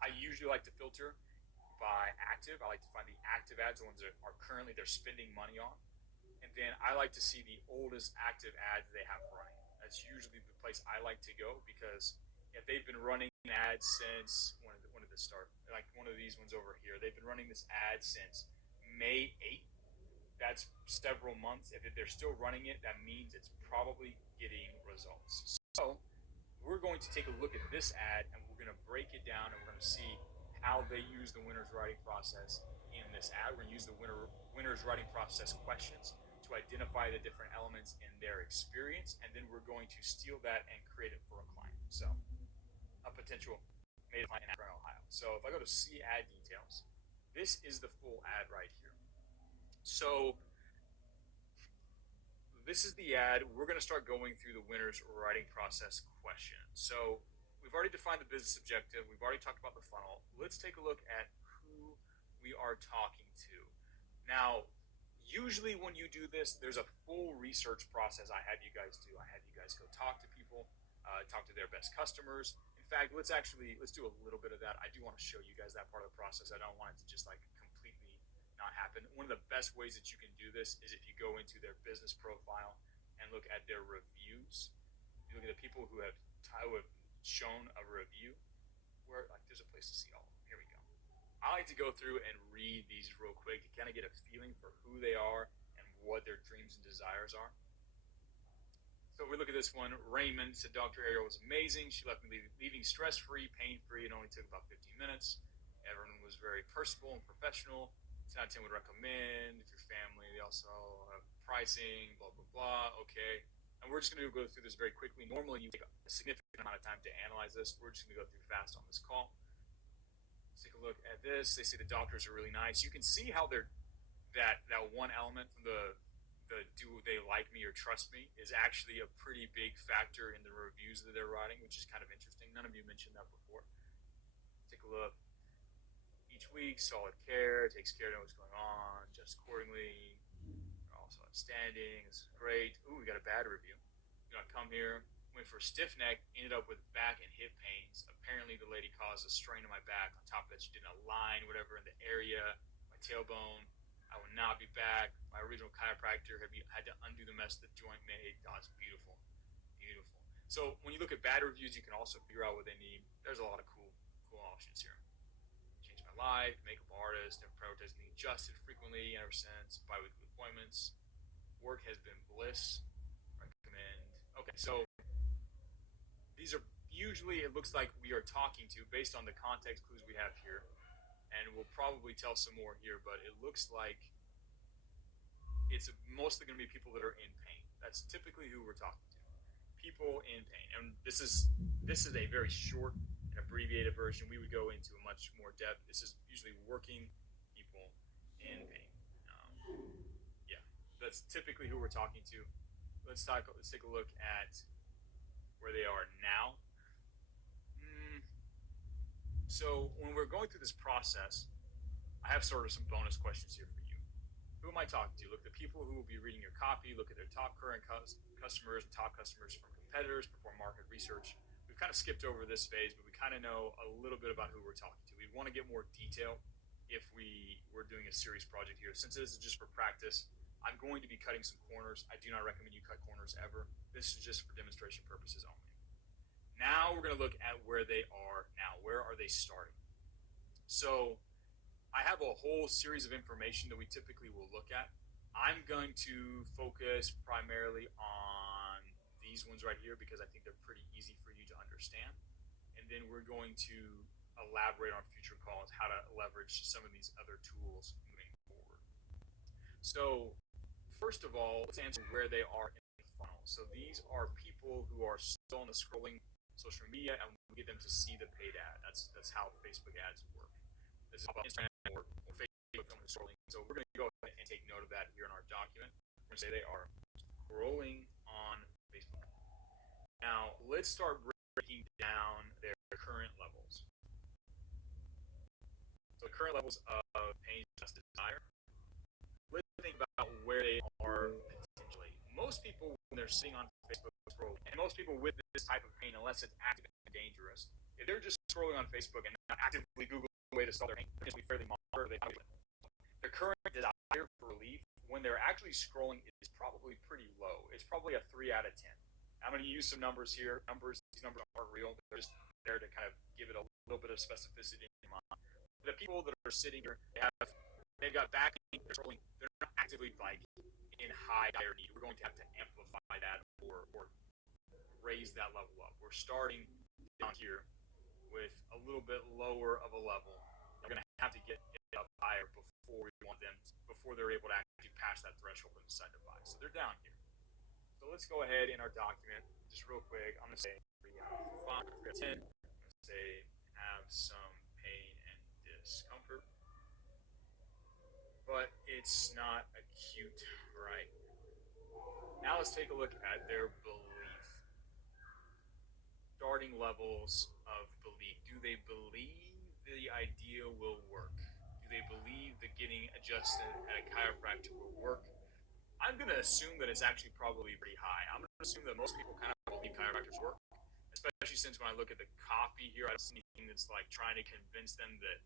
I usually like to filter by active. I like to find the active ads, the ones that are currently they're spending money on. And then I like to see the oldest active ads they have running. That's usually the place I like to go, because if they've been running ads since, when did this start? Like one of these ones over here. They've been running this ad since May 8th. That's several months. If they're still running it, that means it's probably getting results. So we're going to take a look at this ad, and we're going to break it down, and we're going to see how they use the winner's writing process in this ad. We're going to use the winner's writing process questions to identify the different elements in their experience, and then we're going to steal that and create it for a client. So a potential made client in Akron, Ohio. So if I go to see ad details, this is the full ad right here. So this is the ad. We're going to start going through the winner's writing process question. So we've already defined the business objective. We've already talked about the funnel. Let's take a look at who we are talking to. Now, usually when you do this, there's a full research process I have you guys do. I have you guys go talk to people, talk to their best customers. In fact, let's do a little bit of that. I do want to show you guys that part of the process. I don't want it to just like completely not happen. One of the best ways that you can do this is if you go into their business profile and look at their reviews. You look at the people who have shown a review, where like there's a place to see all of them. Here we go. I like to go through and read these real quick to kind of get a feeling for who they are and what their dreams and desires are. So we look at this one. Raymond said, Dr. Ariel was amazing. She left me leaving stress-free, pain-free. It only took about 15 minutes. Everyone was very personable and professional. 10 out of 10 would recommend. If your family, they also have pricing, blah, blah, blah. Okay. And we're just going to go through this very quickly. Normally, you take a significant amount of time to analyze this. We're just going to go through fast on this call. Let's take a look at this. They say the doctors are really nice. You can see how they're that one element from the do they like me or trust me is actually a pretty big factor in the reviews that they're writing, which is kind of interesting. None of you mentioned that before. Take a look. Each week, solid care, takes care of what's going on, just accordingly. Also outstanding. It's great. Ooh, we got a bad review. You know, I come here, went for a stiff neck, ended up with back and hip pains. Apparently, the lady caused a strain on my back. On top of that, she didn't align whatever in the area, my tailbone. I will not be back. My original chiropractor had to undo the mess the joint made. Oh, it's beautiful, beautiful. So when you look at bad reviews, you can also figure out what they need. There's a lot of cool options here. Changed my life, makeup artist, never prioritized being adjusted frequently ever since. Bi-weekly appointments. Work has been bliss. Recommend. Okay, so these are usually, it looks like we are talking to, based on the context clues we have here, and we'll probably tell some more here, but it looks like it's mostly going to be people that are in pain. That's typically who we're talking to. People in pain. And this is a very short and abbreviated version. We would go into a much more depth. This is usually working people in pain. Yeah, that's typically who we're talking to. Let's take a look at where they are now. So when we're going through this process, I have sort of some bonus questions here for you. Who am I talking to? Look at the people who will be reading your copy. Look at their top current customers and top customers from competitors. Perform market research. We've kind of skipped over this phase, but we kind of know a little bit about who we're talking to. We want to get more detail if we're doing a serious project here. Since this is just for practice, I'm going to be cutting some corners. I do not recommend you cut corners ever. This is just for demonstration purposes only. Now we're going to look at where they are now. Where are they starting? So I have a whole series of information that we typically will look at. I'm going to focus primarily on these ones right here because I think they're pretty easy for you to understand. And then we're going to elaborate on future calls how to leverage some of these other tools moving forward. So first of all, let's answer where they are in the funnel. So these are people who are still on the scrolling social media, and we get them to see the paid ad. That's how Facebook ads work. This is about Instagram or Facebook on the scrolling. So we're going to go ahead and take note of that here in our document. We're going to say they are scrolling on Facebook. Now let's start breaking down their current levels. So current levels of pain just desire. Let's think about where they are potentially. Most people, when they're sitting on Facebook scrolling, and most people with this type of pain, unless it's active and dangerous, if they're just scrolling on Facebook and not actively Googling a way to solve their pain, they're going to be fairly moderate. Their current desire for relief, when they're actually scrolling, is probably pretty low. It's probably a 3 out of 10. I'm going to use some numbers here. These numbers aren't real. They're just there to kind of give it a little bit of specificity in your mind. The people that are sitting here, they've got backing, they're scrolling, they're not actively like in high dire need. We're going to have to amplify that or raise that level up. We're starting down here with a little bit lower of a level. We're going to have to get it up higher before we want them, before they're able to actually pass that threshold and decide to buy. So they're down here. So let's go ahead in our document, just real quick. I'm going to say 3 out of 10. I'm going to say have some pain and discomfort, but it's not acute, right? Now let's take a look at their belief. Starting levels of belief. Do they believe the idea will work? Do they believe that getting adjusted at a chiropractor will work? I'm going to assume that it's actually probably pretty high. I'm going to assume that most people kind of believe chiropractors work, especially since when I look at the copy here, I don't see anything that's like trying to convince them that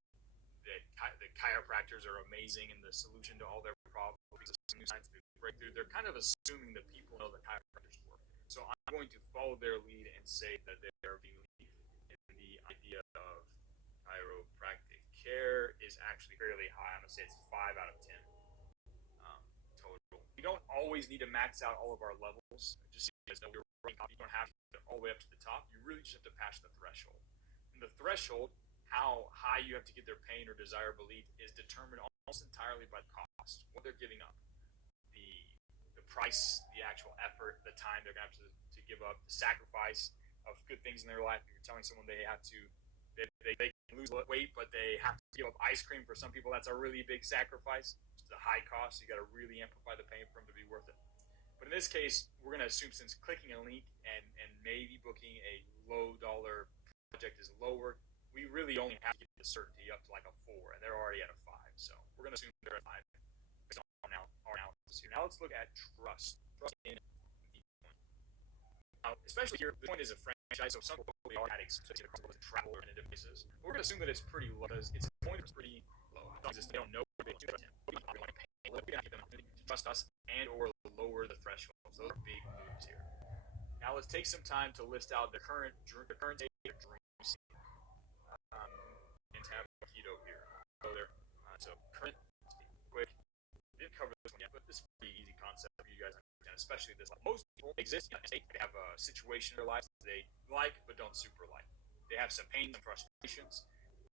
the chiropractors are amazing and the solution to all their problems because of some new scientific breakthrough. They're kind of assuming that people know that chiropractors work. So I'm going to follow their lead and say that they are believe in the idea of chiropractic care is actually fairly high. I'm going to say it's 5 out of 10 total. We don't always need to max out all of our levels. Just so you guys know, we're running copy. You don't have to get all the way up to the top. You really just have to pass the threshold. And the threshold, how high you have to get their pain or desire belief, is determined almost entirely by the cost, what they're giving up, the price, the actual effort, the time they're going to have to give up, the sacrifice of good things in their life. If you're telling someone they have to, they can lose weight, but they have to give up ice cream. For some people, that's a really big sacrifice. It's a high cost. You got to really amplify the pain for them to be worth it. But in this case, we're going to assume since clicking a link and maybe booking a low dollar project is lower, we really only have to get the certainty up to like a 4, and they're already at a 5. So we're going to assume they're at 5 based on our analysis here. Now let's look at trust. Trust in the point. Now, especially here, the point is a franchise, so some people probably are addicts, especially across the travel or into businesses. But we're going to assume that it's pretty low because it's a point that's pretty low. They don't know what they do. We're going to give them to trust us and or lower the thresholds. Those are big moves here. Now let's take some time to list out the current state of dream state. And tab keto here. So there. So current, quick. Didn't cover this one yet, but this is a pretty easy concept for you guys to understand, especially this. Like, most people exist in a state. They have a situation in their lives they like but don't super like. They have some pain and frustrations,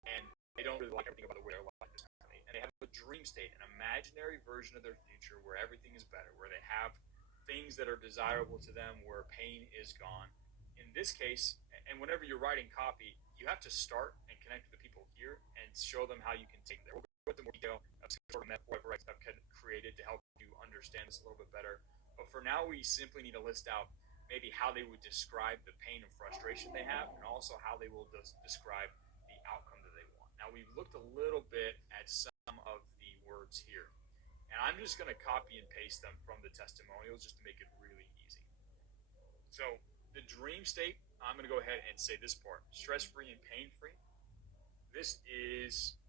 and they don't really like everything about the way their life is currently. And they have a dream state, an imaginary version of their future where everything is better, where they have things that are desirable to them, where pain is gone. In this case, and whenever you're writing copy, you have to start and connect with the people here and show them how you can take them there. We'll go into more detail of some sort of metaphor I've created to help you understand this a little bit better. But for now, we simply need to list out maybe how they would describe the pain and frustration they have, and also how they will describe the outcome that they want. Now, we've looked a little bit at some of the words here, and I'm just going to copy and paste them from the testimonials just to make it really easy. So the dream state, I'm going to go ahead and say this part: stress-free and pain-free. This is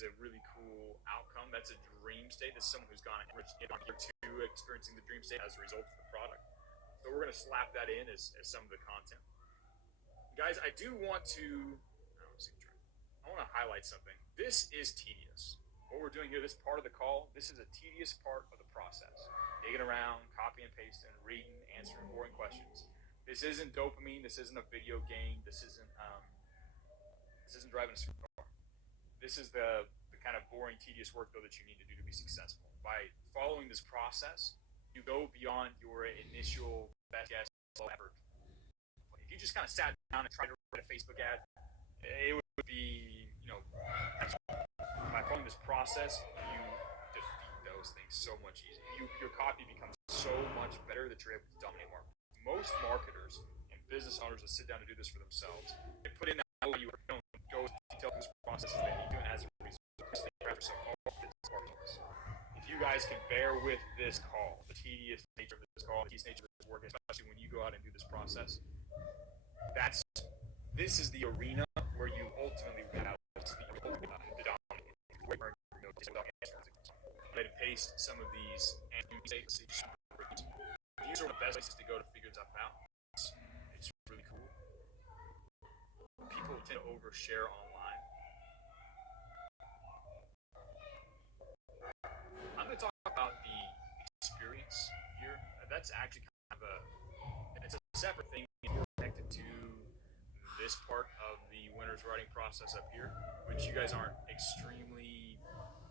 a really cool outcome. That's a dream state. This is someone who's gone here to experiencing the dream state as a result of the product. So we're going to slap that in as some of the content. Guys, I do want to. I want to highlight something. This is tedious. What we're doing here, this part of the call, this is a tedious part of the process. Digging around, copying and pasting, reading, answering boring questions. This isn't dopamine. This isn't a video game. This isn't driving a supercar. This is the kind of boring, tedious work though that you need to do to be successful. By following this process, you go beyond your initial best guess effort. If you just kind of sat down and tried to write a Facebook ad, it would be, by following this process, you defeat those things so much easier. Your copy becomes so much better that you're able to dominate market. Most marketers and business owners that sit down to do this for themselves, they put in that you don't go as detailed through this process as they need to, and as a result, they grab yourself if you guys can bear with this call, the tedious nature of this call, the tedious nature of this work, especially when you go out and do this process, this is the arena where you ultimately get out the dominant. Let it paste some of these mistakes. These are the best places to go to figure stuff out. It's really cool. People tend to overshare online. I'm going to talk about the experience here. That's actually kind of it's a separate thing connected to this part of the winner's writing process up here, which you guys aren't extremely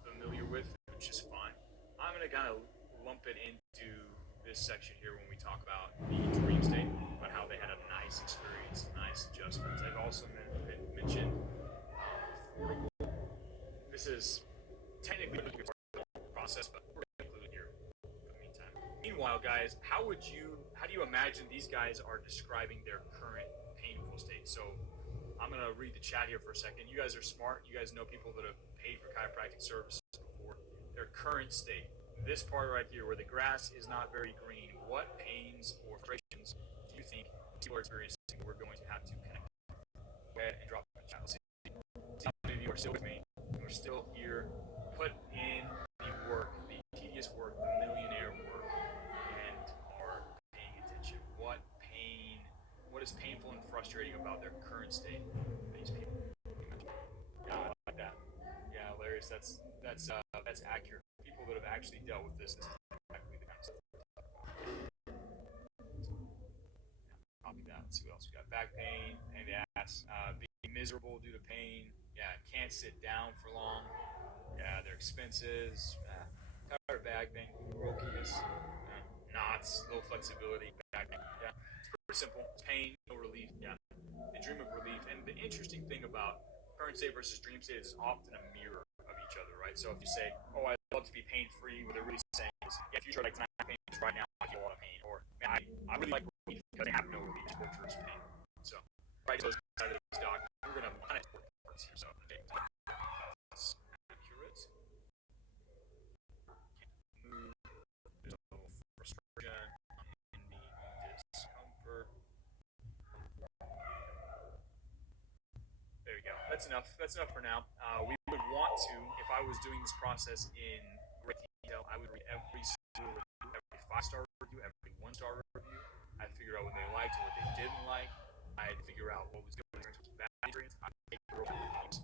familiar with, which is fine. I'm going to kind of lump it into this section here when we talk about the dream state, about how they had a nice experience, nice adjustments. I've also mentioned affordable. This is technically a process, but we're going to include it here for the meantime. Meanwhile, guys, how do you imagine these guys are describing their current painful state? So I'm going to read the chat here for a second. You guys are smart. You guys know people that have paid for chiropractic services before. Their current state. This part right here where the grass is not very green. What pains or frustrations do you think people are experiencing? We're going to have to connect. Go ahead and drop them in the chat. Let's see how many of you are still with me. We're still here. Put in the work, the tedious work, the millionaire work, and are paying attention. What is painful and frustrating about their current state? These people. Yeah, I like that. Yeah, Hilarious. That's accurate. People that have actually dealt with this is exactly the kind of stuff. Copy that. Let's see what else we got. Back pain, pain in the ass, being miserable due to pain. Yeah, can't sit down for long. Yeah, their expenses. Tired of back pain. Brokenness. Knots, low flexibility. Back pain. Yeah, it's pretty simple. It's pain, no relief. Yeah, they dream of relief. And the interesting thing about current state versus dream state is often a mirror of each other, right? So if you say, "Oh, I'd love to be pain-free," what they're really saying is, "Yeah, if you try like my pain right now, I feel a lot of pain," or "Man, I really like relief because I have no relief, torture is pain." So, right, so side of this doc, we're gonna kind of work parts here. So, okay, that's accurate. Can't move. There's a little frustration, envy, discomfort. There we go. That's enough. That's enough for now. We would want to, if I was doing this process in great detail, I would read every single review, every 5-star review, every 1-star review. I'd figure out what they liked and what they didn't like. I'd figure out what was good experience, what was bad experience. I'd take the real reviews.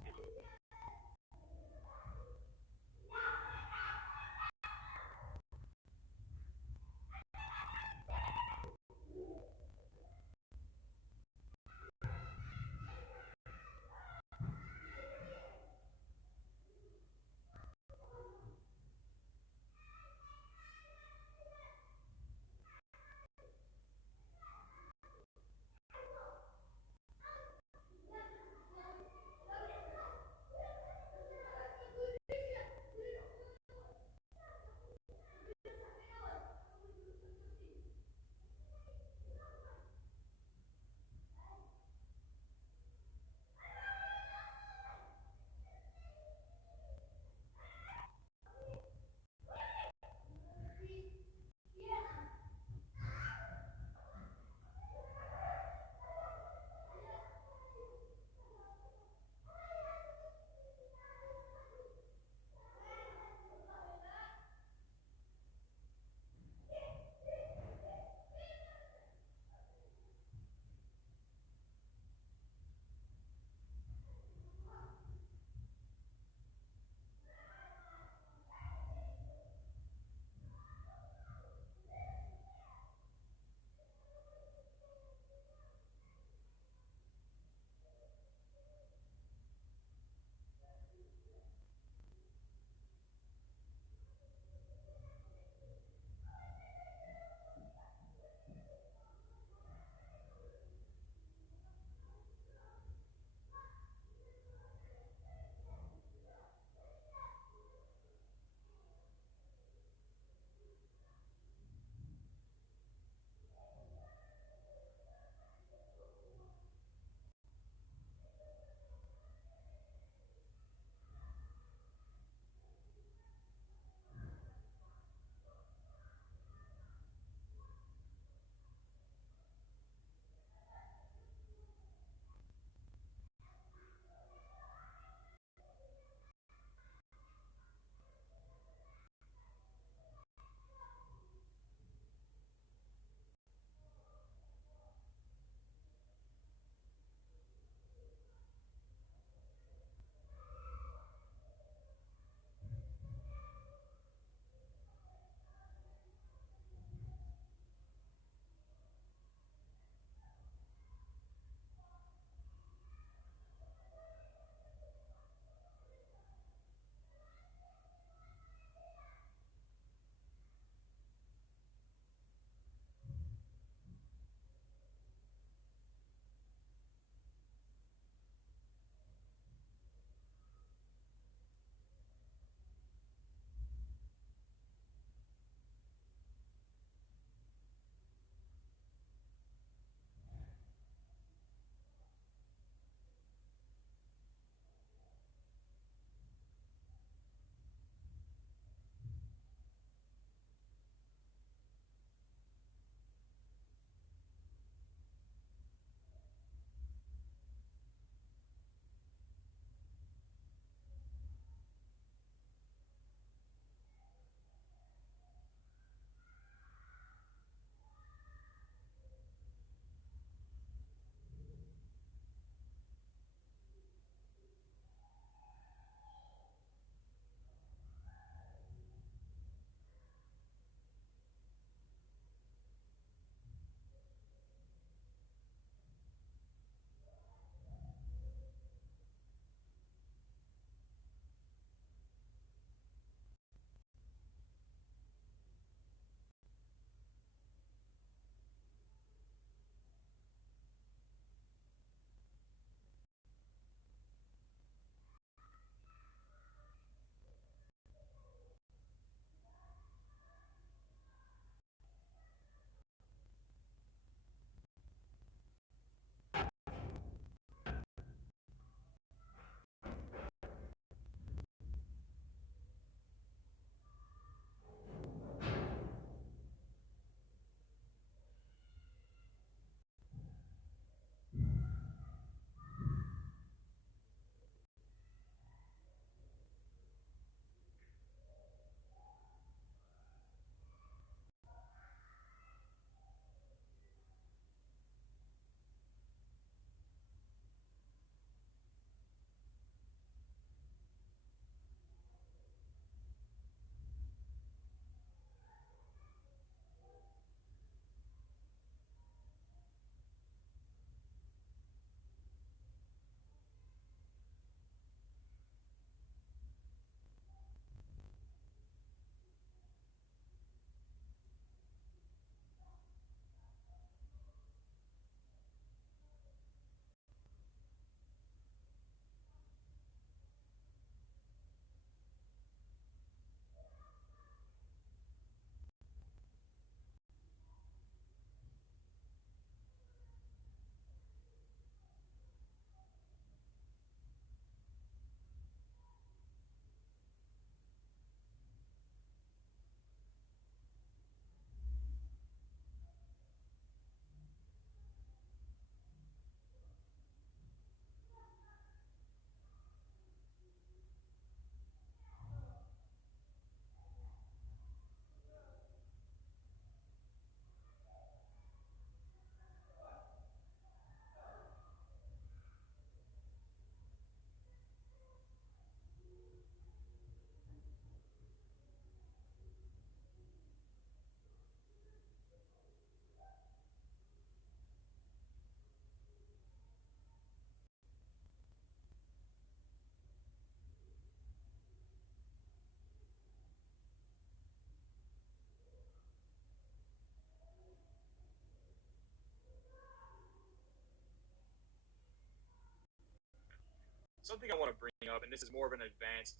something I want to bring up, and this is more of an advanced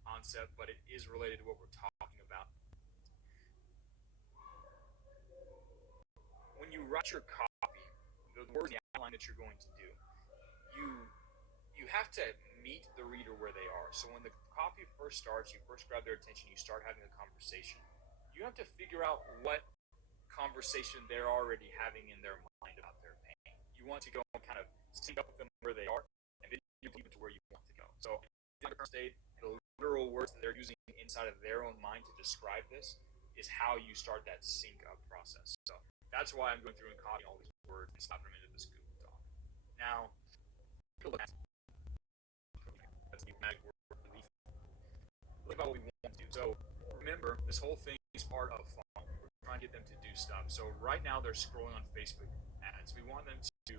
concept, but it is related to what we're talking about. When you write your copy, the words in the outline that you're going to do, you have to meet the reader where they are. So when the copy first starts, you first grab their attention, you start having a conversation. You have to figure out what conversation they're already having in their mind about their pain. You want to go and kind of sync up with them where they are, and then you lead them to where you want to go. So in the current state, the literal words that they're using inside of their own mind to describe this is how you start that sync up process. So that's why I'm going through and copying all these words and slapping them into this Google Doc. Now, that's the magic word relief. Look about what we want to do. So remember, this whole thing is part of fun. We're trying to get them to do stuff. So right now they're scrolling on Facebook ads. We want them to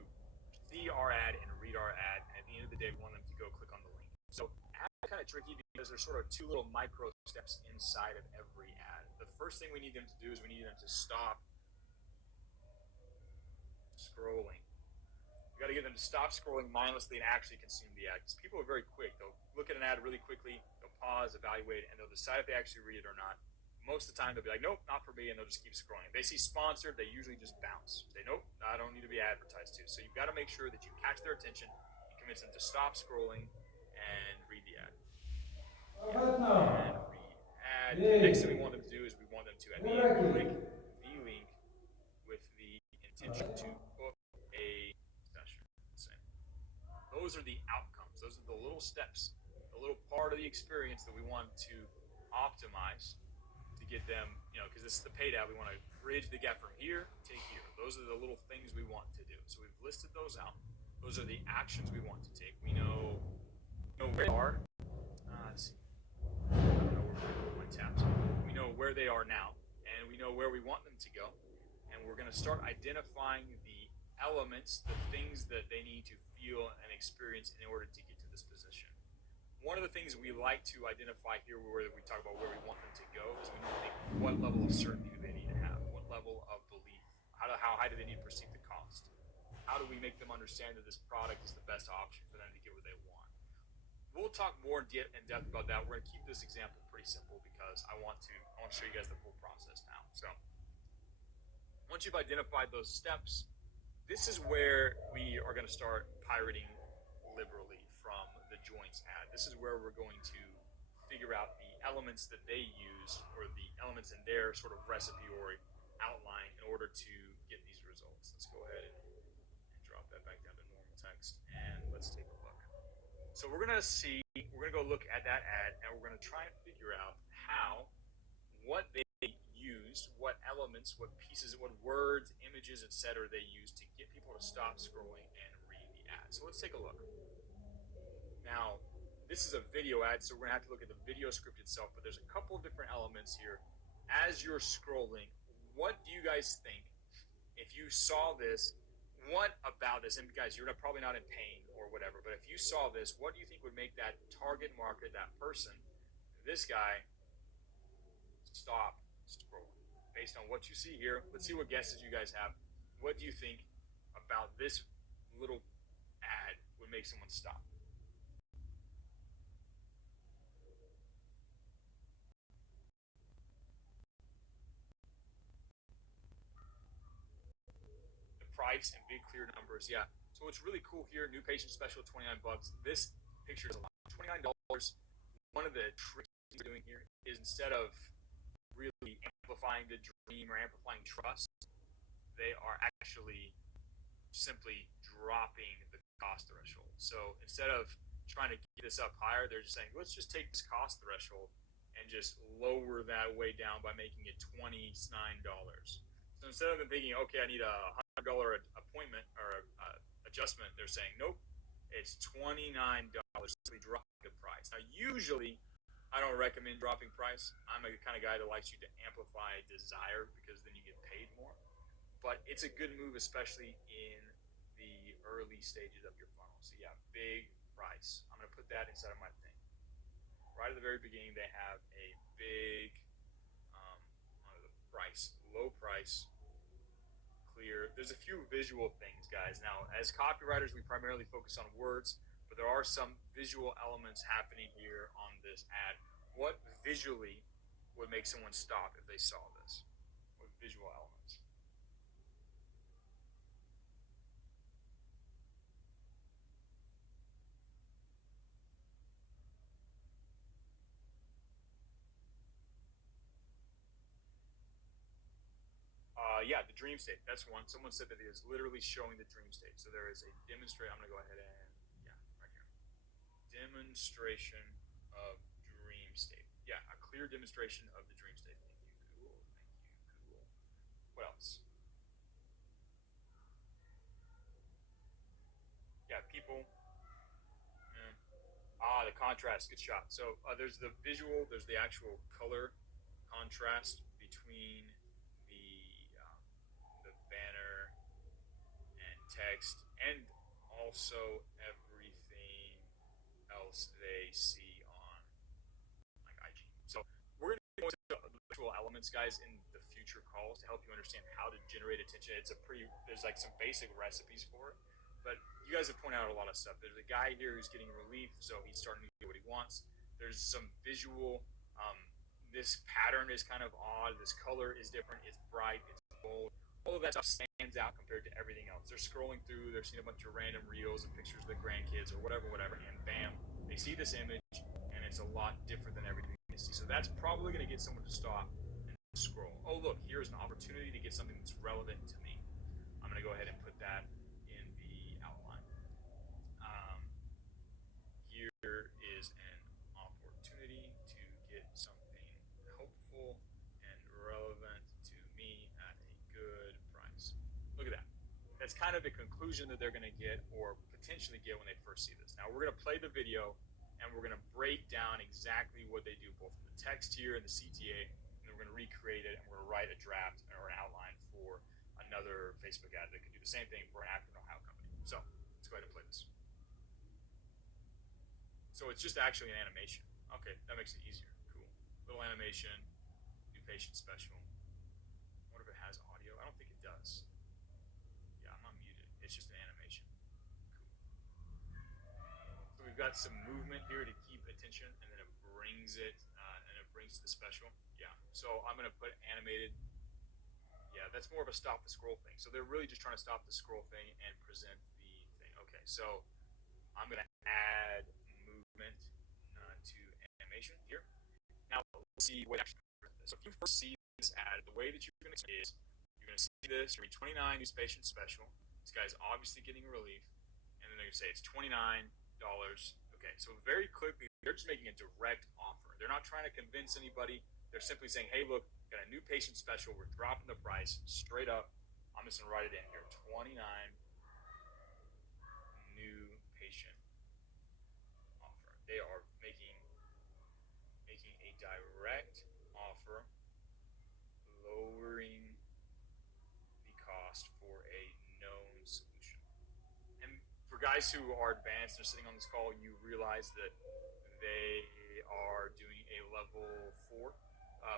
see our ad and read our ad, and at the end of the day, we want them to go click on the link. So ads are kind of tricky because there's sort of two little micro steps inside of every ad. The first thing we need them to do is we need them to stop scrolling. You got to get them to stop scrolling mindlessly and actually consume the ad. Because people are very quick. They'll look at an ad really quickly, they'll pause, evaluate, and they'll decide if they actually read it or not. Most of the time, they'll be like, nope, not for me, and they'll just keep scrolling. If they see sponsored, they usually just bounce. Say, nope, I don't need to be advertised to. So you've got to make sure that you catch their attention, you convince them to stop scrolling, and read the ad. And read ad. The next thing we want them to do is we want them to, at the end, click the link with the intention to book a session. Those are the outcomes. Those are the little steps, the little part of the experience that we want to optimize to get them, because this is the paid ad, we want to bridge the gap from here to here. Those are the little things we want to do. So we've listed those out. Those are the actions we want to take. We know where they are. Let's see. I don't know where my tabs are. We know where they are now, and we know where we want them to go. And we're going to start identifying the elements, the things that they need to feel and experience in order to get to this position. One of the things we like to identify here where we talk about where we want them to go is we need to think what level of certainty do they need to have, what level of belief, how high do they need to perceive the cost, how do we make them understand that this product is the best option for them to get what they want. We'll talk more in depth about that. We're going to keep this example pretty simple because I want to show you guys the full process now. So once you've identified those steps, this is where we are going to start pirating liberally from the joints ad. This is where we're going to figure out the elements that they used, or the elements in their sort of recipe or outline in order to get these results. Let's go ahead and drop that back down to normal text, and let's take a look. So we're going to go look at that ad, and we're going to try and figure out what they used, what elements, what pieces, what words, images, etc. they used to get people to stop scrolling and read the ad. So let's take a look. Now, this is a video ad, so we're going to have to look at the video script itself, but there's a couple of different elements here. As you're scrolling, what do you guys think? If you saw this, what about this? And guys, you're probably not in pain or whatever, but if you saw this, what do you think would make that target market, that person, this guy, stop scrolling? Based on what you see here, let's see what guesses you guys have. What do you think about this little ad would make someone stop? The price and big clear numbers, yeah. So what's really cool here, new patient special, $29. This picture is a lot. $29. One of the tricks we're doing here is instead of really amplifying the dream or amplifying trust, they are actually simply dropping the cost threshold. So instead of trying to get this up higher, they're just saying, let's just take this cost threshold and just lower that way down by making it $29. So instead of them thinking, okay, I need a $100 appointment or adjustment, they're saying, nope, it's $29, simply dropping the price. Now, usually, I don't recommend dropping price. I'm the kind of guy that likes you to amplify desire because then you get paid more. But it's a good move, especially in the early stages of your funnel. So yeah, big price. I'm going to put that inside of my thing. Right at the very beginning, they have a big price, low price, clear. There's a few visual things, guys. Now, as copywriters, we primarily focus on words, but there are some visual elements happening here on this ad. What visually would make someone stop if they saw this? What visual elements? Yeah, the dream state. That's one. Someone said that it is literally showing the dream state. So there is a demonstration. I'm going to go ahead and, yeah, right here. Demonstration of dream state. Yeah, a clear demonstration of the dream state. Thank you, Google. Thank you, Google. What else? Yeah, people. Yeah. The contrast. Good shot. So there's the visual, there's the actual color contrast between the banner and text, and also everything else they see on like IG. So we're going to go into the visual elements, guys, in the future calls to help you understand how to generate attention. There's like some basic recipes for it, but you guys have pointed out a lot of stuff. There's a guy here who's getting relief, so he's starting to get what he wants. There's some visual. This pattern is kind of odd. This color is different. It's bright. It's bold. All of that stuff stands out compared to everything else. They're scrolling through. They're seeing a bunch of random reels and pictures of their grandkids or whatever, and bam, they see this image, and it's a lot different than everything they see. So that's probably going to get someone to stop and scroll. Oh, look, here's an opportunity to get something that's relevant to me. I'm going to go ahead and put that in the outline. Here is an opportunity to get something helpful and relevant to me at a good price. Look at that. That's kind of the conclusion that they're going to get or potentially get when they first see this. Now we're going to play the video and we're going to break down exactly what they do, both in the text here and the CTA, and then we're going to recreate it and we're going to write a draft or an outline for another Facebook ad that can do the same thing for an Akron, Ohio company. So let's go ahead and play this. So it's just actually an animation. Okay, that makes it easier. Cool. Little animation, new patient special. I wonder if it has audio. I don't think it does. Yeah, I'm not muted. It's just an animation. Cool. So we've got some movement here to keep attention, and then it brings to the special. Yeah. So I'm gonna put animated. Yeah, that's more of a stop the scroll thing. So they're really just trying to stop the scroll thing and present the thing. Okay, so I'm gonna add movement to animation here. Now let's see what actually. So if you first see this ad, the way that you're going to see is you're going to see this. You're going to be 29 new patient special. This guy's obviously getting relief, and then they're going to say it's $29. Okay, so very quickly they're just making a direct offer. They're not trying to convince anybody. They're simply saying, hey, look, got a new patient special. We're dropping the price straight up. I'm just going to write it in here. 29 new patient offer. They are making a direct offer, lowering the cost for a known solution. And for guys who are advanced, they're sitting on this call, you realize that they are doing a level 4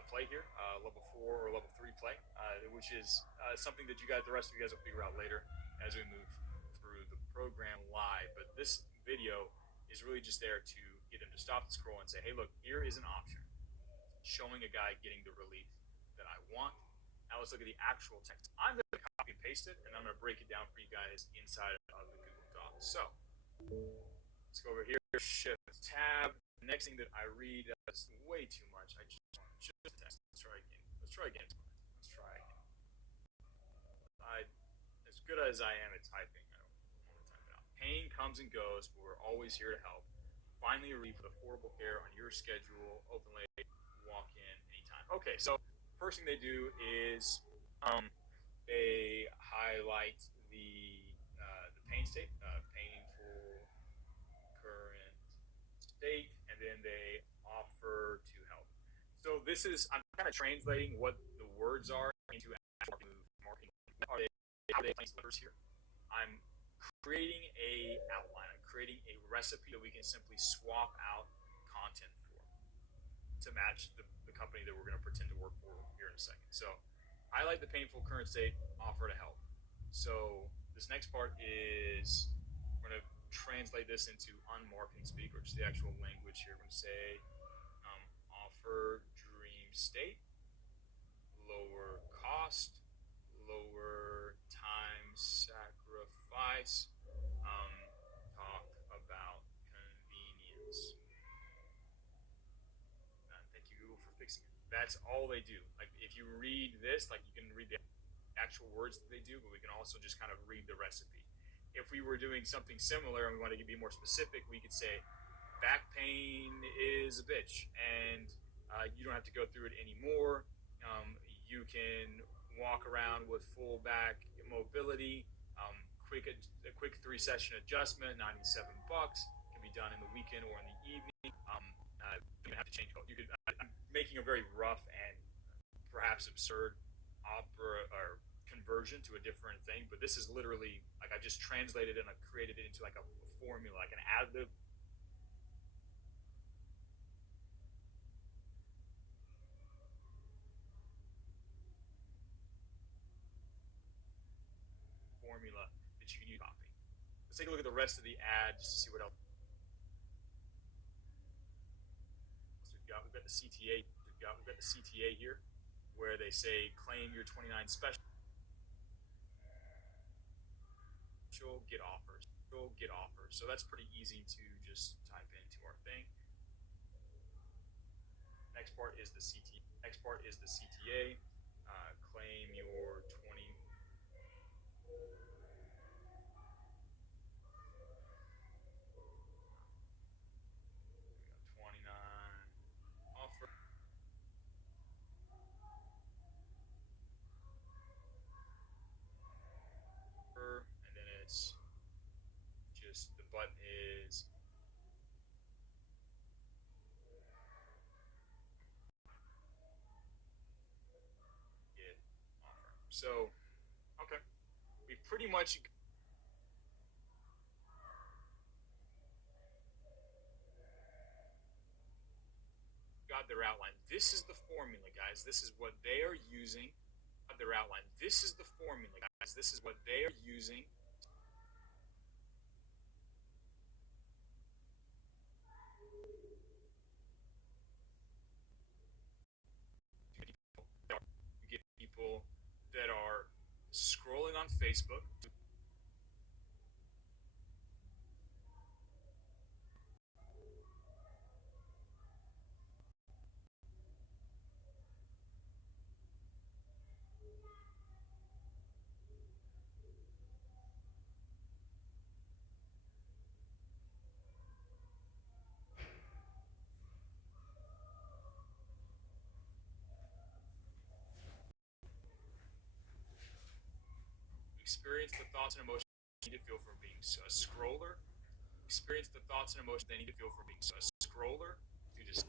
play here, level 4 or level 3 play, which is something that the rest of you guys will figure out later as we move through the program live. But this video is really just there to get them to stop the scroll and say, hey, look, here is an option showing a guy getting the relief that I want. Now let's look at the actual text. I'm going to copy and paste it, and I'm going to break it down for you guys inside of the Google Docs. So let's go over here, Shift Tab. The next thing that I read, that's way too much. I just want just text. Let's try again. Let's try again. As good as I am at typing, I don't want to type it out. Pain comes and goes, but we're always here to help. Finally, relief with affordable care on your schedule. Open late, walk in anytime. Okay, so first thing they do is they highlight the pain state, painful current state, and then they offer to help. So this is, I'm kind of translating what the words are into actual marketing. How they place letters here. I'm creating a outline. I'm creating a recipe that we can simply swap out content for to match the company that we're going to pretend to work for here in a second. So highlight the painful current state, offer to help. So this next part is we're going to translate this into unmarketing speak, which is the actual language here. We're going to say offer dream state, lower cost, lower time sacrifice, talk about convenience. Thank you, Google, for fixing it. That's all they do. Like if you read this, like you can read the actual words that they do, but we can also just kind of read the recipe. If we were doing something similar and we wanted to be more specific, we could say back pain is a bitch, and you don't have to go through it anymore. You can walk around with full back mobility. A quick 3-session adjustment, $97, can be done in the weekend or in the evening. You don't have to change code. You could. I'm making a very rough and perhaps absurd opera or conversion to a different thing, but this is literally like I just translated and I created it into like a formula, like an ad lib formula that you can use. Copy. Let's take a look at the rest of the ad just to see what else. So we've got the CTA. We've got the CTA here, where they say claim your 29 special, get offers. Get offers. So that's pretty easy to just type into our thing. Next part is the CTA. Next part is the CTA. Claim your 20. 29 offer, and then it's just the button is get offer. So, okay, we pretty much got their outline. This is the formula, guys. This is what they are using. Their outline. This is the formula, guys. This is what they are using. You get people that are scrolling on Facebook. Experience the thoughts and emotions they need to feel from being a scroller. Experience the thoughts and emotions they need to feel from being a scroller. You just